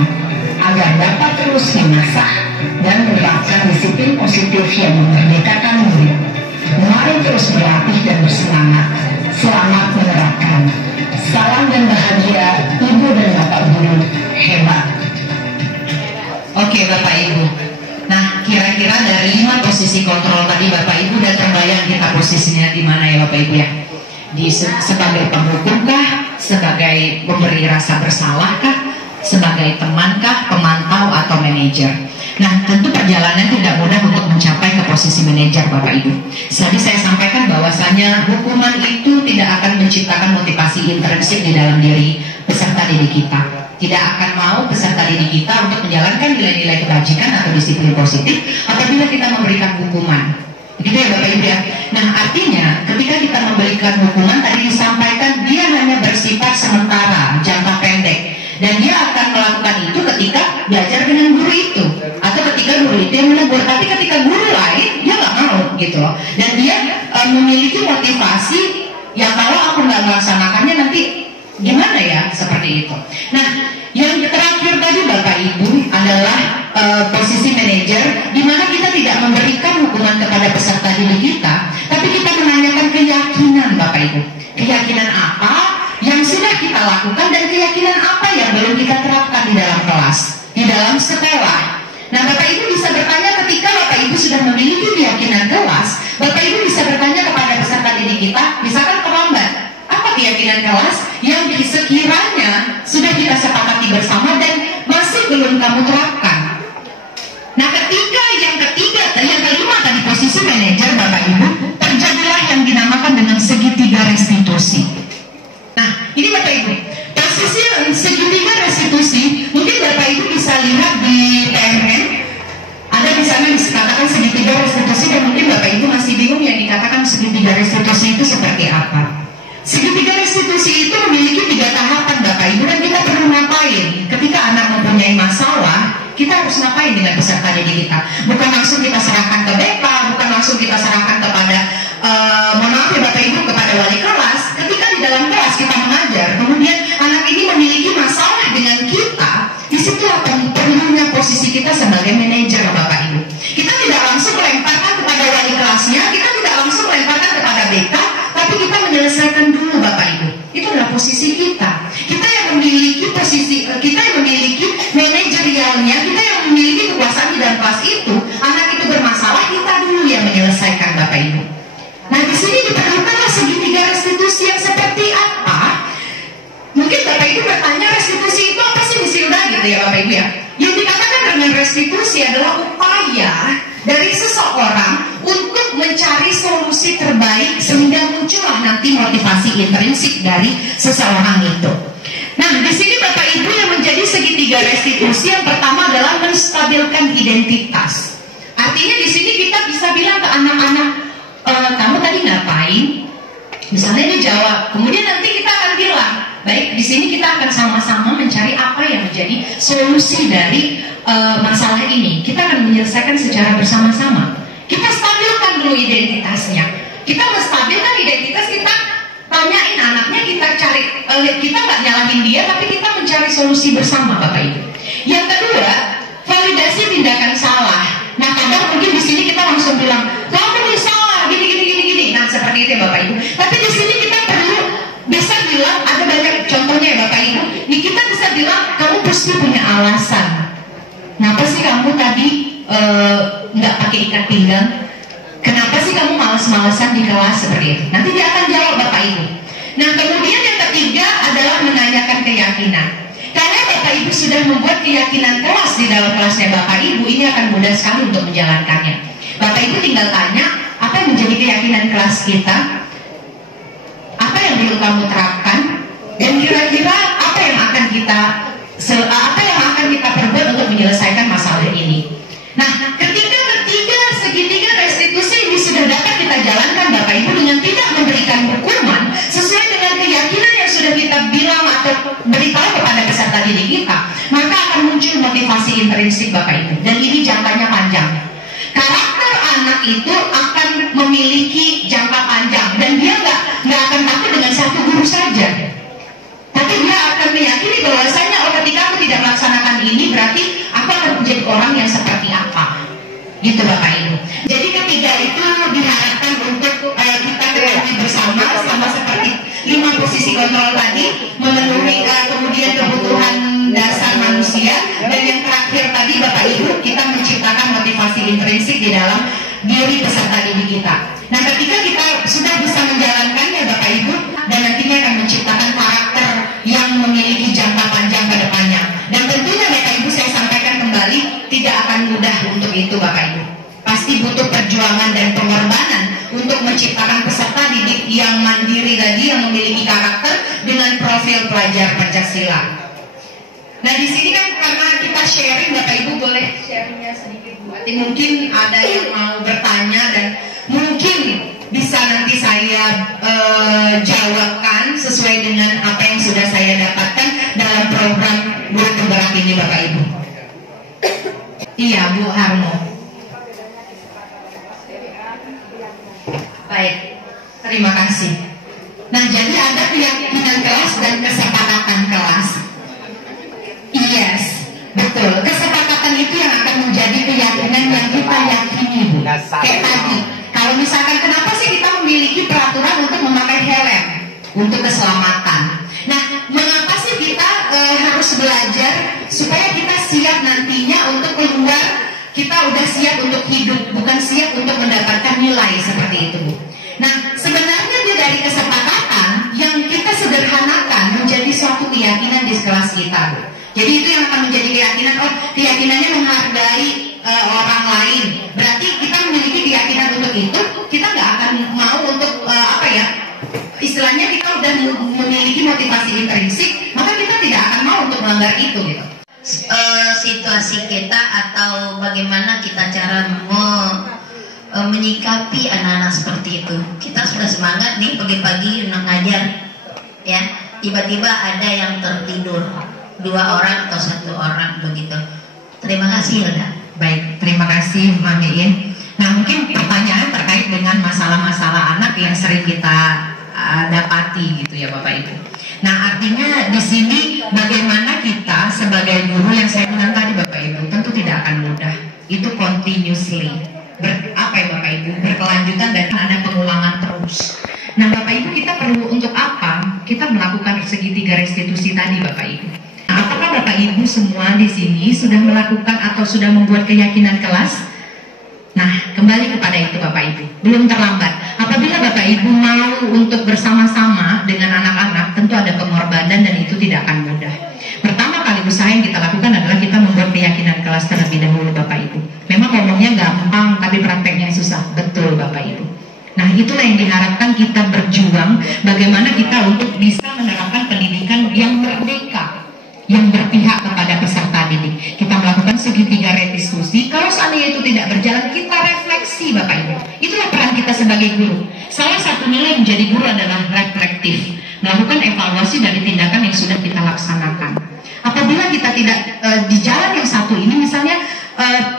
agar dapat terus mengasah dan menerapkan disiplin positif yang memerdekakan murid. Mari terus berlatih dan bersemangat. Selamat menerapkan. Salam dan bahagia Ibu dan Bapak guru hebat. Oke Bapak Ibu. Nah, kira-kira dari 5 posisi kontrol tadi Bapak Ibu udah terbayang kita posisinya di mana ya Bapak Ibu ya? Sebagai penghukumkah, sebagai pemberi rasa bersalahkah, sebagai temankah, pemantau atau manajer. Nah, tentu perjalanan tidak mudah untuk mencapai ke posisi manajer, Bapak Ibu. Tadi saya sampaikan bahwasanya hukuman itu tidak akan menciptakan motivasi intrinsik di dalam diri peserta didik kita. Tidak akan mau peserta didik kita untuk menjalankan nilai-nilai kebajikan atau disiplin positif apabila kita memberikan hukuman. Begitu ya Bapak Ibu ya. Nah, artinya ketika kita memberikan hukuman, tadi disampaikan dia hanya bersifat sementara, jangka pendek. Dan dia akan melakukan itu ketika belajar dengan guru itu, atau ketika guru itu yang menegur. Tapi ketika guru lain, dia nggak mau gitu loh. Dan dia memiliki motivasi yang kalau aku nggak melaksanakannya nanti gimana ya, seperti itu. Nah, yang terakhir tadi Bapak Ibu adalah posisi manajer, di mana kita tidak memberikan hukuman kepada peserta didik kita, tapi kita menanyakan keyakinan Bapak Ibu. Keyakinan apa yang sudah kita lakukan dan keyakinan apa yang belum kita terapkan di dalam kelas, di dalam sekolah. Nah, Bapak Ibu bisa bertanya ketika Bapak Ibu sudah memiliki keyakinan kelas, Bapak Ibu bisa bertanya kepada peserta didik kita, misalkan terlambat, apa keyakinan kelas yang sekiranya sudah kita sepakati bersama dan masih belum kamu terapkan. Nah, ketika yang kelima tadi posisi manajer Bapak Ibu, terjadilah yang dinamakan dengan segitiga restitusi. Nah, ini Bapak Ibu, posisi segitiga restitusi, mungkin Bapak Ibu bisa lihat di PMN, ada di sana dikatakan segitiga restitusi, dan mungkin Bapak Ibu masih bingung yang dikatakan segitiga restitusi itu seperti apa. Segitiga restitusi itu memiliki 3 tahapan Bapak Ibu, dan kita perlu ngapain ketika anak mempunyai masalah. Kita harus ngapain dengan peserta didik kita? Bukan langsung kita serahkan ke BK, bukan langsung kita serahkan kepada mohon maaf ya Bapak Ibu, kepada wali kelas. Ketika di dalam kelas kita mengajar, kemudian anak ini memiliki masalah dengan kita, disitulah perlunya posisi kita sebagai manajer Bapak Ibu. Kita tidak langsung melemparkan kepada wali kelasnya, kita tidak langsung melemparkan kepada BK, tapi kita menyelesaikan dulu Bapak Ibu. Itu adalah posisi kita. Kita yang memiliki posisi, kita yang memiliki manajerialnya, kita yang memiliki kekuasaan di dalam kelas itu. Anak itu bermasalah, kita dulu yang menyelesaikan Bapak Ibu. Nah, di sini diperlukanlah segitiga restitusi yang seperti apa? Mungkin Bapak Ibu bertanya, restitusi itu apa sih, Miss Hilda, gitu ya Bapak Ibu ya? Yang dikatakan dengan restitusi adalah upaya dari seseorang untuk mencari solusi terbaik sehingga muncullah nanti motivasi intrinsik dari seseorang itu. Nah, di sini Bapak Ibu yang menjadi segitiga restitusi yang pertama adalah menstabilkan identitas. Artinya di sini kita bisa bilang ke anak-anak, kamu tadi ngapain? Misalnya dia jawab, kemudian nanti kita akan bilang, baik, di sini kita akan sama-sama mencari apa yang menjadi solusi dari masalah ini. Kita akan menyelesaikan secara bersama-sama. Kita stabilkan dulu identitasnya. Kita menstabilkan identitas, kita tanyain anaknya, kita cari, kita nggak nyalahin dia, tapi kita mencari solusi bersama Bapak Ibu. Yang kedua, validasi tindakan salah. Nah, kadang mungkin di sini kita langsung bilang, kamu ini salah, gini. Nah, seperti itu ya Bapak Ibu. Tapi di sini kita perlu bisa bilang, ada banyak contohnya ya Bapak Ibu. Nih, kita bisa bilang, kamu pasti punya alasan. Kenapa sih kamu tadi nggak pakai ikat pinggang? Kenapa sih kamu malas-malasan di kelas seperti itu? Nanti dia akan jawab Bapak Ibu. Nah, kemudian yang ketiga adalah menanyakan keyakinan. Karena Bapak Ibu sudah membuat keyakinan kelas di dalam kelasnya Bapak Ibu, ini akan mudah sekali untuk menjalankannya. Bapak Ibu tinggal tanya, apa yang menjadi keyakinan kelas kita? Apa yang belum kamu terapkan? Dan kira-kira apa yang akan kita perbuat untuk menyelesaikan masalah ini? Nah, ketika segitiga restitusi ini sudah dapat kita jalankan Bapak Ibu dengan tidak memberikan hukuman sesuai dengan keyakinan yang sudah kita bilang atau beritahu kepada peserta didik kita, maka akan muncul motivasi intrinsik Bapak Ibu, dan ini jangkanya panjang. Karakter anak itu akan memiliki jangka panjang, dan dia nggak akan takut dengan satu guru saja, tapi dia akan meyakini bahwasanya ketika aku tidak melaksanakan ini berarti aku akan menjadi orang yang seperti apa, gitu Bapak Ibu. Jadi ketiga itu diharapkan untuk kita ketahui bersama, sama seperti 5 posisi kontrol tadi, memenuhi kemudian kebutuhan dasar manusia, dan yang terakhir tadi Bapak Ibu, kita menciptakan motivasi intrinsik di dalam diri peserta didik kita. Nah, ketika kita sudah bisa menjalankannya Bapak Ibu, dan nantinya akan menciptakan karakter yang memiliki jangka panjang ke depannya. Dan tentunya Bapak Ibu, saya sampaikan kembali, tidak akan mudah untuk itu Bapak Ibu. Pasti butuh perjuangan dan pengorbanan untuk menciptakan peserta didik yang mandiri tadi, yang memiliki karakter dengan profil pelajar Pancasila. Nah di sini kan karena kita sharing, Bapak Ibu boleh sharingnya sedikit Bu Ati. Mungkin ada yang mau bertanya dan mungkin bisa nanti saya jawabkan sesuai dengan apa yang sudah saya dapatkan dalam program Guru Penggerak ini Bapak Ibu. Iya Bu Harmo. Baik, terima kasih. Nah jadi ada keyakinan kelas dan kesepakatan kelas. Yes, betul. Kesepakatan itu yang akan menjadi keyakinan yang kita yakini Bu. Kayak tadi, kalau misalkan kenapa sih kita memiliki peraturan untuk memakai helm untuk keselamatan. Nah, mengapa sih kita harus belajar supaya kita siap nantinya untuk keluar, kita udah siap untuk hidup, bukan siap untuk mendapatkan nilai seperti itu Bu. Nah, sebenarnya dia dari kesepakatan yang kita sederhanakan menjadi suatu keyakinan di kelas kita Bu. Jadi itu yang akan menjadi keyakinan, oh keyakinannya menghargai orang lain. Berarti kita memiliki keyakinan untuk itu, kita nggak akan mau untuk istilahnya kita udah memiliki motivasi intrinsik, maka kita tidak akan mau untuk melanggar itu gitu. Situasi kita atau bagaimana kita cara menyikapi anak-anak seperti itu. Kita sudah semangat nih pagi-pagi ngajar, ya tiba-tiba ada yang tertidur. 2 orang atau 1 orang begitu. Terima kasih Hilda. Baik, terima kasih Mami In. Nah mungkin pertanyaan terkait dengan masalah-masalah anak yang sering kita dapati gitu ya Bapak Ibu. Nah artinya di sini bagaimana kita sebagai guru yang saya bilang tadi Bapak Ibu tentu tidak akan mudah. Itu continuously Bapak Ibu berkelanjutan dan ada pengulangan terus. Nah Bapak Ibu kita perlu untuk apa? Kita melakukan segitiga restitusi tadi Bapak Ibu. Apakah Bapak Ibu semua di sini sudah melakukan atau sudah membuat keyakinan kelas? Nah, kembali kepada itu Bapak Ibu. Belum terlambat. Apabila Bapak Ibu mau untuk bersama-sama dengan anak-anak, tentu ada pengorbanan dan itu tidak akan mudah. Pertama kali usaha yang kita lakukan adalah kita membuat keyakinan kelas terlebih dahulu Bapak Ibu. Memang ngomongnya gampang, tapi prakteknya susah. Betul Bapak Ibu. Nah, itulah yang diharapkan kita berjuang. Bagaimana kita untuk bisa menerapkan pendidikan yang merdeka, yang berpihak kepada peserta didik. Kita melakukan segitiga restitusi. Kalau seandainya itu tidak berjalan, kita refleksi Bapak Ibu. Itulah peran kita sebagai guru. Salah satu nilai menjadi guru adalah reflektif, melakukan evaluasi dari tindakan yang sudah kita laksanakan. Apabila kita tidak di jalan yang satu ini, misalnya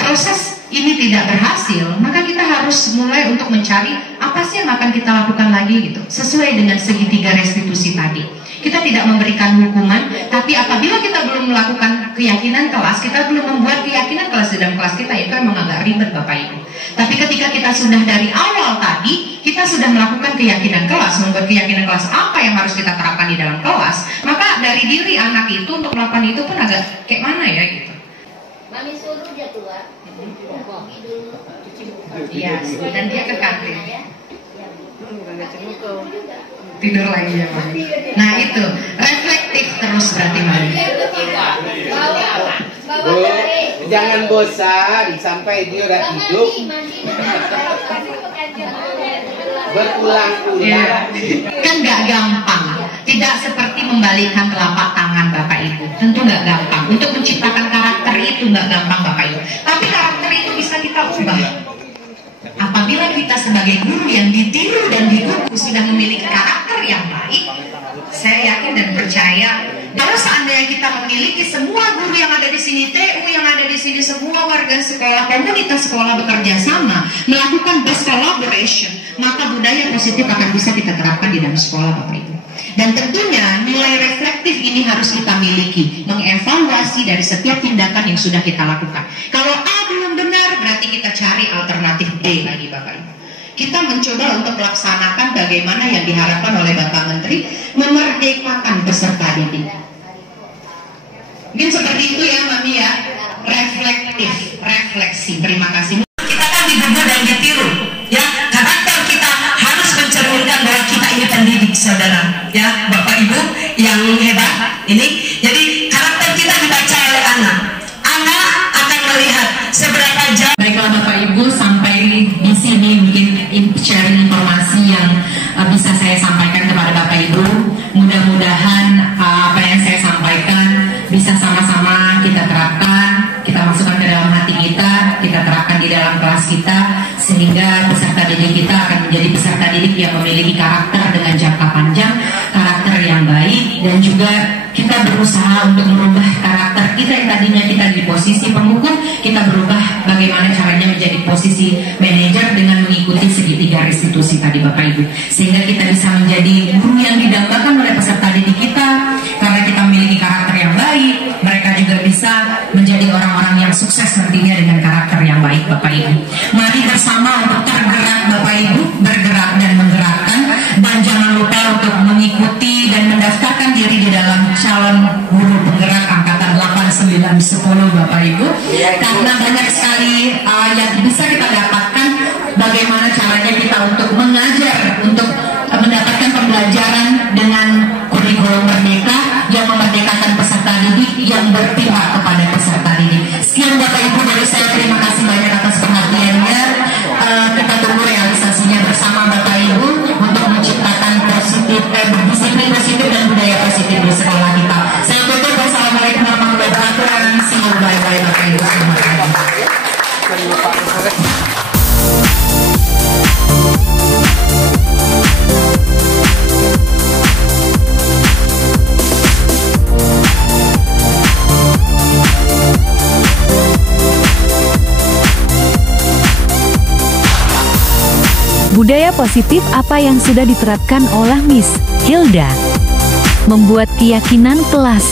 proses ini tidak berhasil, maka kita harus mulai untuk mencari apa sih yang akan kita lakukan lagi gitu, sesuai dengan segitiga restitusi tadi. Kita tidak memberikan hukuman, tapi apabila kita belum melakukan keyakinan kelas, kita belum membuat keyakinan kelas di dalam kelas kita, itu memang agak ribet Bapak Ibu. Tapi ketika kita sudah dari awal tadi, kita sudah melakukan keyakinan kelas, membuat keyakinan kelas apa yang harus kita terapkan di dalam kelas, maka dari diri anak itu untuk melakukan itu pun agak kayak mana ya gitu. Mami suruh dia keluar. Iya, dan dia ke kantin. Tidur lagi ya Mami. Nah itu reflektif terus berarti Mami. Bu, jangan bosan sampai dia udah hidup. Berulang-ulang. Kan nggak gampang. Tidak seperti membalikkan telapak tangan Bapak Ibu. Tentu nggak gampang. Untuk menciptakan karakter itu nggak gampang Bapak Ibu. Tapi karakter itu bisa kita ubah. Apabila kita sebagai guru yang ditiru dan didukung sudah memiliki karakter yang baik, saya yakin dan percaya kalau seandainya kita memiliki semua guru yang ada di sini, TU yang ada di sini, semua warga sekolah, komunitas sekolah bekerja sama, melakukan best collaboration, maka budaya positif akan bisa kita terapkan di dalam sekolah Bapak Ibu. Dan tentunya nilai reflektif ini harus kita miliki, mengevaluasi dari setiap tindakan yang sudah kita lakukan. Kalau A belum benar, berarti kita cari alternatif B lagi Bapak Ibu. Kita mencoba untuk melaksanakan bagaimana yang diharapkan oleh Bapak Menteri, memerdekakan peserta didik. Mungkin seperti itu ya Mami ya, reflektif, refleksi. Terima kasih. Kita kan didukung dan ditiru, ya karakter kita harus mencerminkan bahwa kita ini pendidik saudara, ya Bapak Ibu yang hebat ini. Jadi karakter kita dibaca oleh anak. Anak akan melihat bisa sama-sama kita terapkan, kita masukkan ke dalam hati kita terapkan di dalam kelas kita, sehingga peserta didik kita akan menjadi peserta didik yang memiliki karakter dengan jangka panjang, karakter yang baik, dan juga kita berusaha untuk merubah karakter kita yang tadinya kita di posisi penghukum, kita berubah bagaimana caranya menjadi posisi manajer dengan mengikuti segitiga restitusi tadi Bapak Ibu, sehingga kita bisa menjadi guru yang didambakan oleh peserta didik kita. Karena kita memiliki karakter yang baik, mereka juga bisa menjadi orang-orang yang sukses nantinya dengan karakter yang baik Bapak Ibu. Mari bersama untuk tergerak Bapak Ibu, bergerak dan menggerakkan, dan jangan lupa untuk mengikuti dan mendaftarkan diri di dalam calon guru penggerak angkatan 8, 9, 10 Bapak Ibu, karena banyak sekali yang bisa kita dapatkan bagaimana caranya kita untuk mengajar, untuk mendapatkan pembelajaran dengan kurikulum merdeka yang memerdekakan peserta didik yang berpihak kepada peserta didik. Sekian Bapak Ibu dari saya, terima kasih banyak atas perhatiannya. Kita tunggu realisasinya bersama Bapak Ibu untuk menciptakan disiplin positif dan budaya positif di sekolah kita. Saya tutup, wassalamualaikum warahmatullahi wabarakatuh. See you, bye bye Bapak Ibu semua. Budaya positif apa yang sudah diterapkan oleh Miss Hilda? Membuat keyakinan kelas.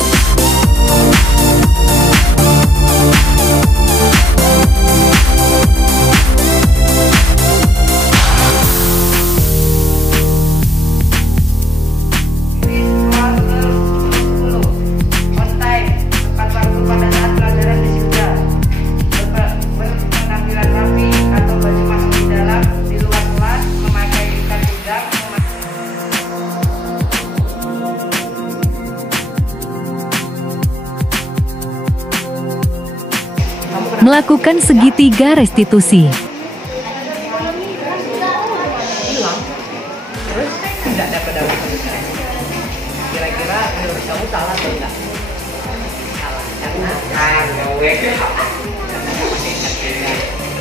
Melakukan segitiga restitusi. Terus tidak dapat kira-kira menurut kamu salah atau enggak? Salah, karena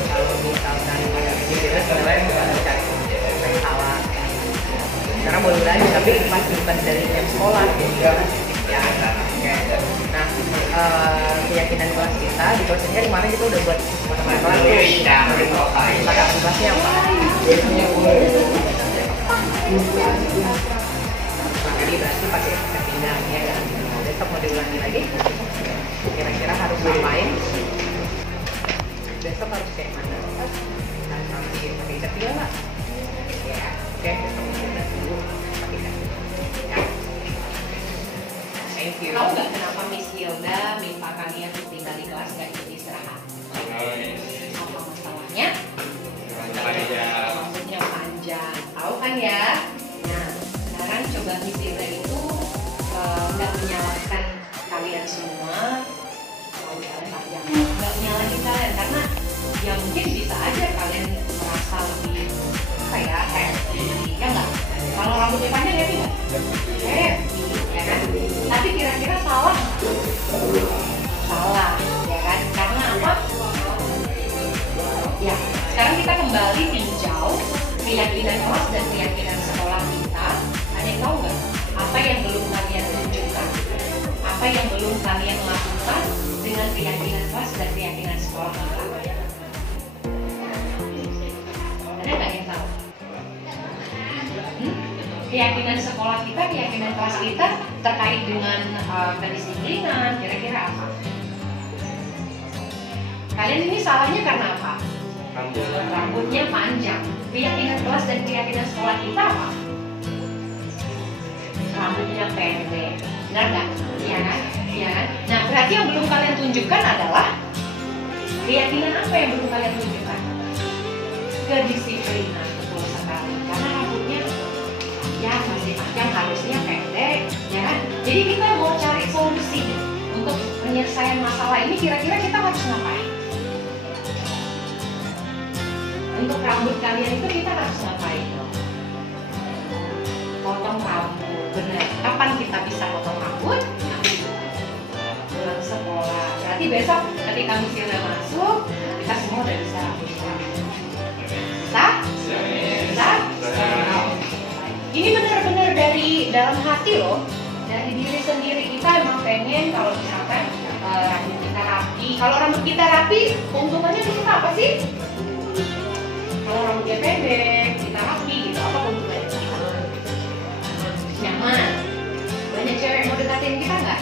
kalau misalkan pada pikiran sebenarnya bukan cari yang salah, karena boleh lagi, tapi masih bukan dari jam sekolah ya. Nah, keyakinan kelas kita di dosennya kemarin kita udah buat teman-teman kelas maka tugasnya apa? Jadi berarti pakai keyakinan ya kan. Besok mau diulangi lagi. Kira-kira harus ngapain? Besok harus kayak mana? Pakai kecil lah. Ya, oke. Besok kita dulu pakai kecil. Ya. Thank you. Tahu nggak kenapa Miss Hilda minta kalian untuk tinggal di kelas nggak ikut istirahat? Apa masalahnya? Maksudnya panjang. Tahu kan ya? Nah, sekarang coba Miss Hilda itu nggak menyalahkan kalian semua. Kalau kalian panjang, nggak menyalahkan kalian karena ya mungkin bisa aja kalian merasa lebih apa ya, happy, ya nggak? Kalau rambutnya panjang happy nggak? Happy, ya kan? Tapi kira-kira salah? Salah, ya kan? Karena apa? Ya, sekarang kita kembali tinjau keyakinan kelas dan keyakinan sekolah kita. Ada yang tahu nggak? Apa yang belum kalian tunjukkan? Apa yang belum kalian lakukan dengan keyakinan kelas dan keyakinan sekolah kita? Ada nggak yang tahu? Keyakinan sekolah kita, keyakinan kelas kita terkait dengan kedisiplinan, kira-kira apa? Kalian ini salahnya karena apa? Rambutnya panjang. Keyakinan kelas dan keyakinan sekolah kita apa? Rambutnya pendek. Benar nggak? Iya kan? Iya kan? Nah, berarti yang belum kalian tunjukkan adalah keyakinan apa yang belum kalian tunjukkan? Kedisiplinan, betul sekali. Karena rambutnya ya masih panjang, harusnya pendek, ya kan? Jadi kita mau cari solusi untuk penyelesaian masalah ini. Kira-kira kita harus ngapain? Untuk rambut kalian itu kita harus ngapain? Potong rambut, benar. Kapan kita bisa potong rambut? Berarti besok ketika misi udah masuk, kita semua udah bisa. Bisa? Bisa? Ini benar-benar dari dalam hati loh, dari diri sendiri. Kita emang pengen kalau misalkan rambut kita rapi. Kalau rambut kita rapi, keuntungannya kita apa sih? Kalau rambutnya pendek, kita rapi gitu, apa keuntungannya? Nyaman. Banyak cewek mau deketin kita nggak?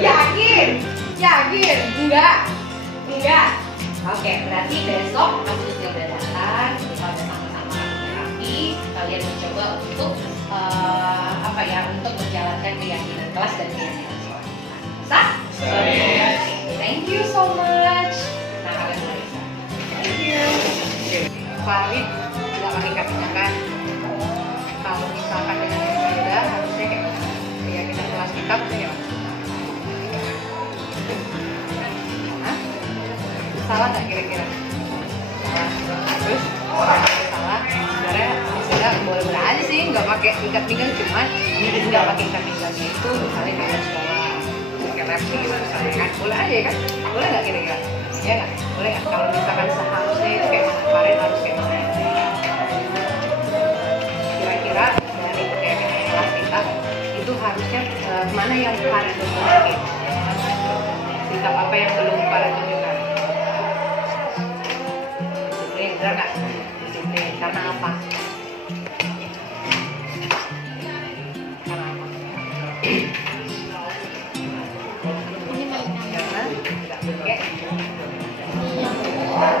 Yakin? Yakin? Enggak. Oke, berarti besok kasusnya udah datang, kita udah sama-sama rapi. Kalian mencoba untuk untuk menjalankan keyakinan kelas dan keyakinan sekolah. Bisa? Thank you so much. Nah, kalian mulai bisa. Thank you. Farid nggak pakai kakinya kan? Kalau misalkan dengan Hilda harusnya kayak keyakinan kelas kita maksudnya gimana? Hah? Salah nggak kira-kira? Salah. Terus salah. Sebenarnya Hilda boleh-boleh aja sih nggak pakai ikat pinggang, cuman nggak pakai ikat pinggangnya itu misalnya kayak sekolah pakai lapsi gitu misalnya kan, boleh aja kan? Boleh nggak kira-kira? Ya nggak? Boleh nggak? Kalau misalkan seharusnya itu kayak mana? Kemarin harus kayak mana? Kira-kira dari keyakinan kelas kita itu harusnya mana yang kalian belum tunjukin? Sikap apa yang belum kalian tunjukkan? Disiplin, benar nggak? Disiplin, karena apa? Karena apa? Karena nggak pakai.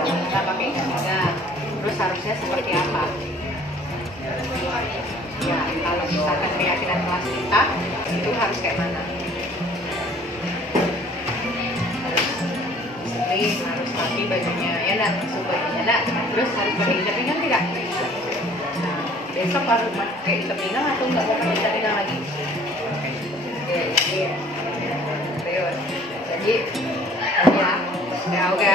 Nggak pakai? Enggak. Terus harusnya seperti apa? Ya, kalau misalkan keyakinan kelas kita itu harus kayak mana? Harus disiplin, harus rapi bajunya, ya enggak? Bajunya enggak? Terus harus pakai ikat pinggang tidak? Nah, besok harus pakai ikat pinggang atau nggak mau pakai ikat pinggang lagi? Iya. Jadi, ya, oke.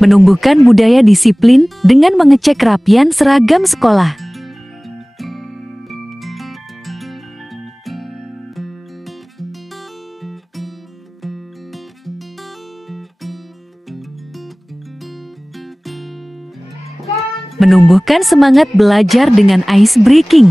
Menumbuhkan budaya disiplin dengan mengecek kerapian seragam sekolah. Menumbuhkan semangat belajar dengan ice breaking.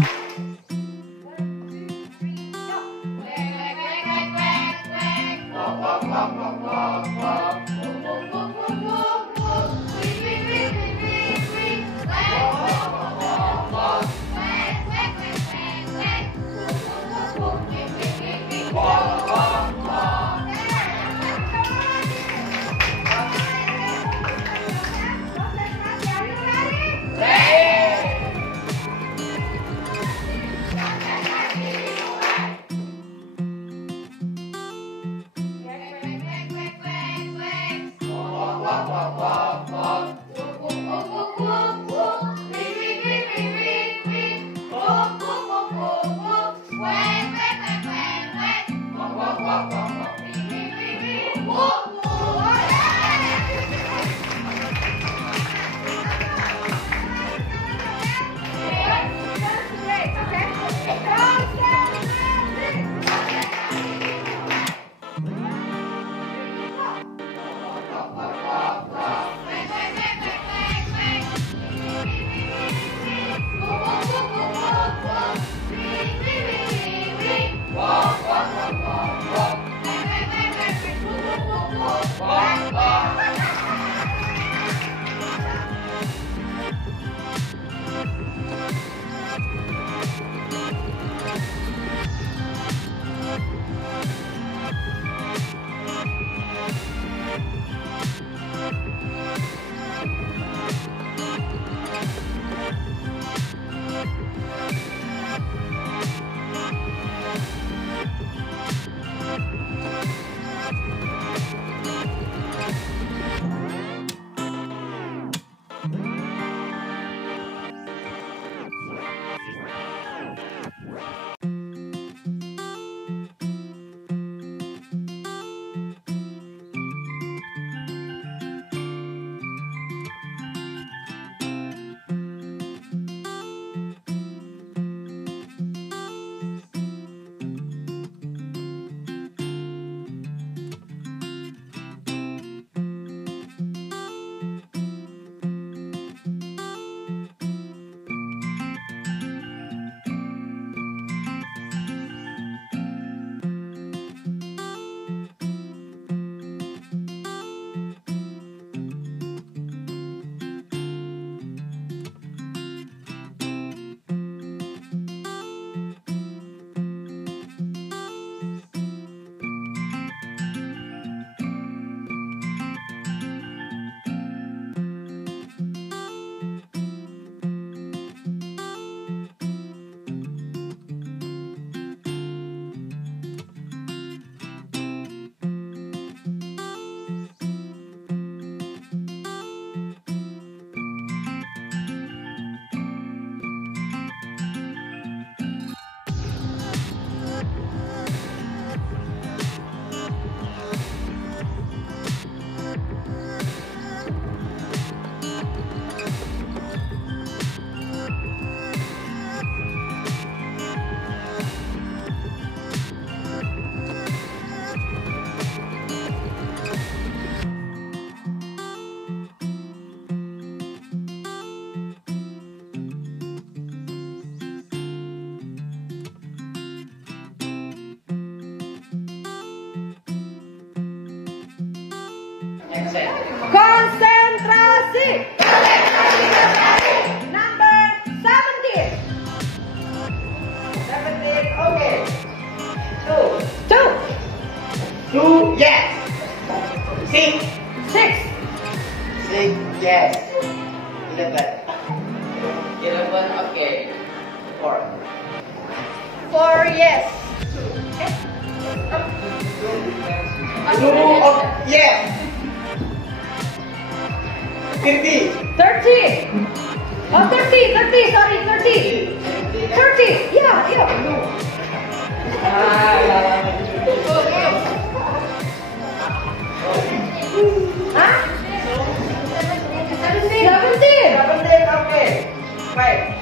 Konsentrasi. Number 17. 17, okay. Two. Yes. Six. Yes. 11. 11, okay. 4. 4, yes. 2, yes. 30. 30. Oh, 30, sorry, 30. 30, yeah. Huh? 17, okay. 5.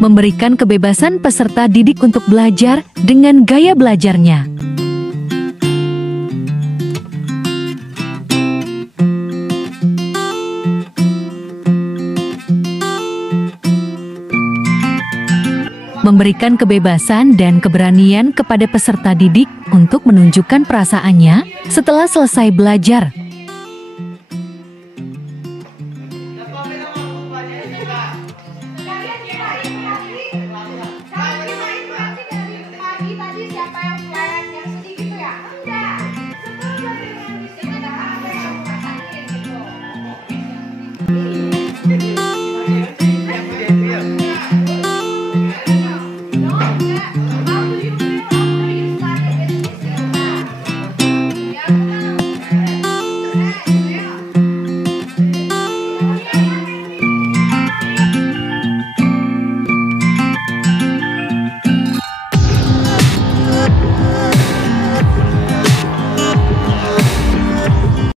Memberikan kebebasan peserta didik untuk belajar dengan gaya belajarnya. Memberikan kebebasan dan keberanian kepada peserta didik untuk menunjukkan perasaannya setelah selesai belajar.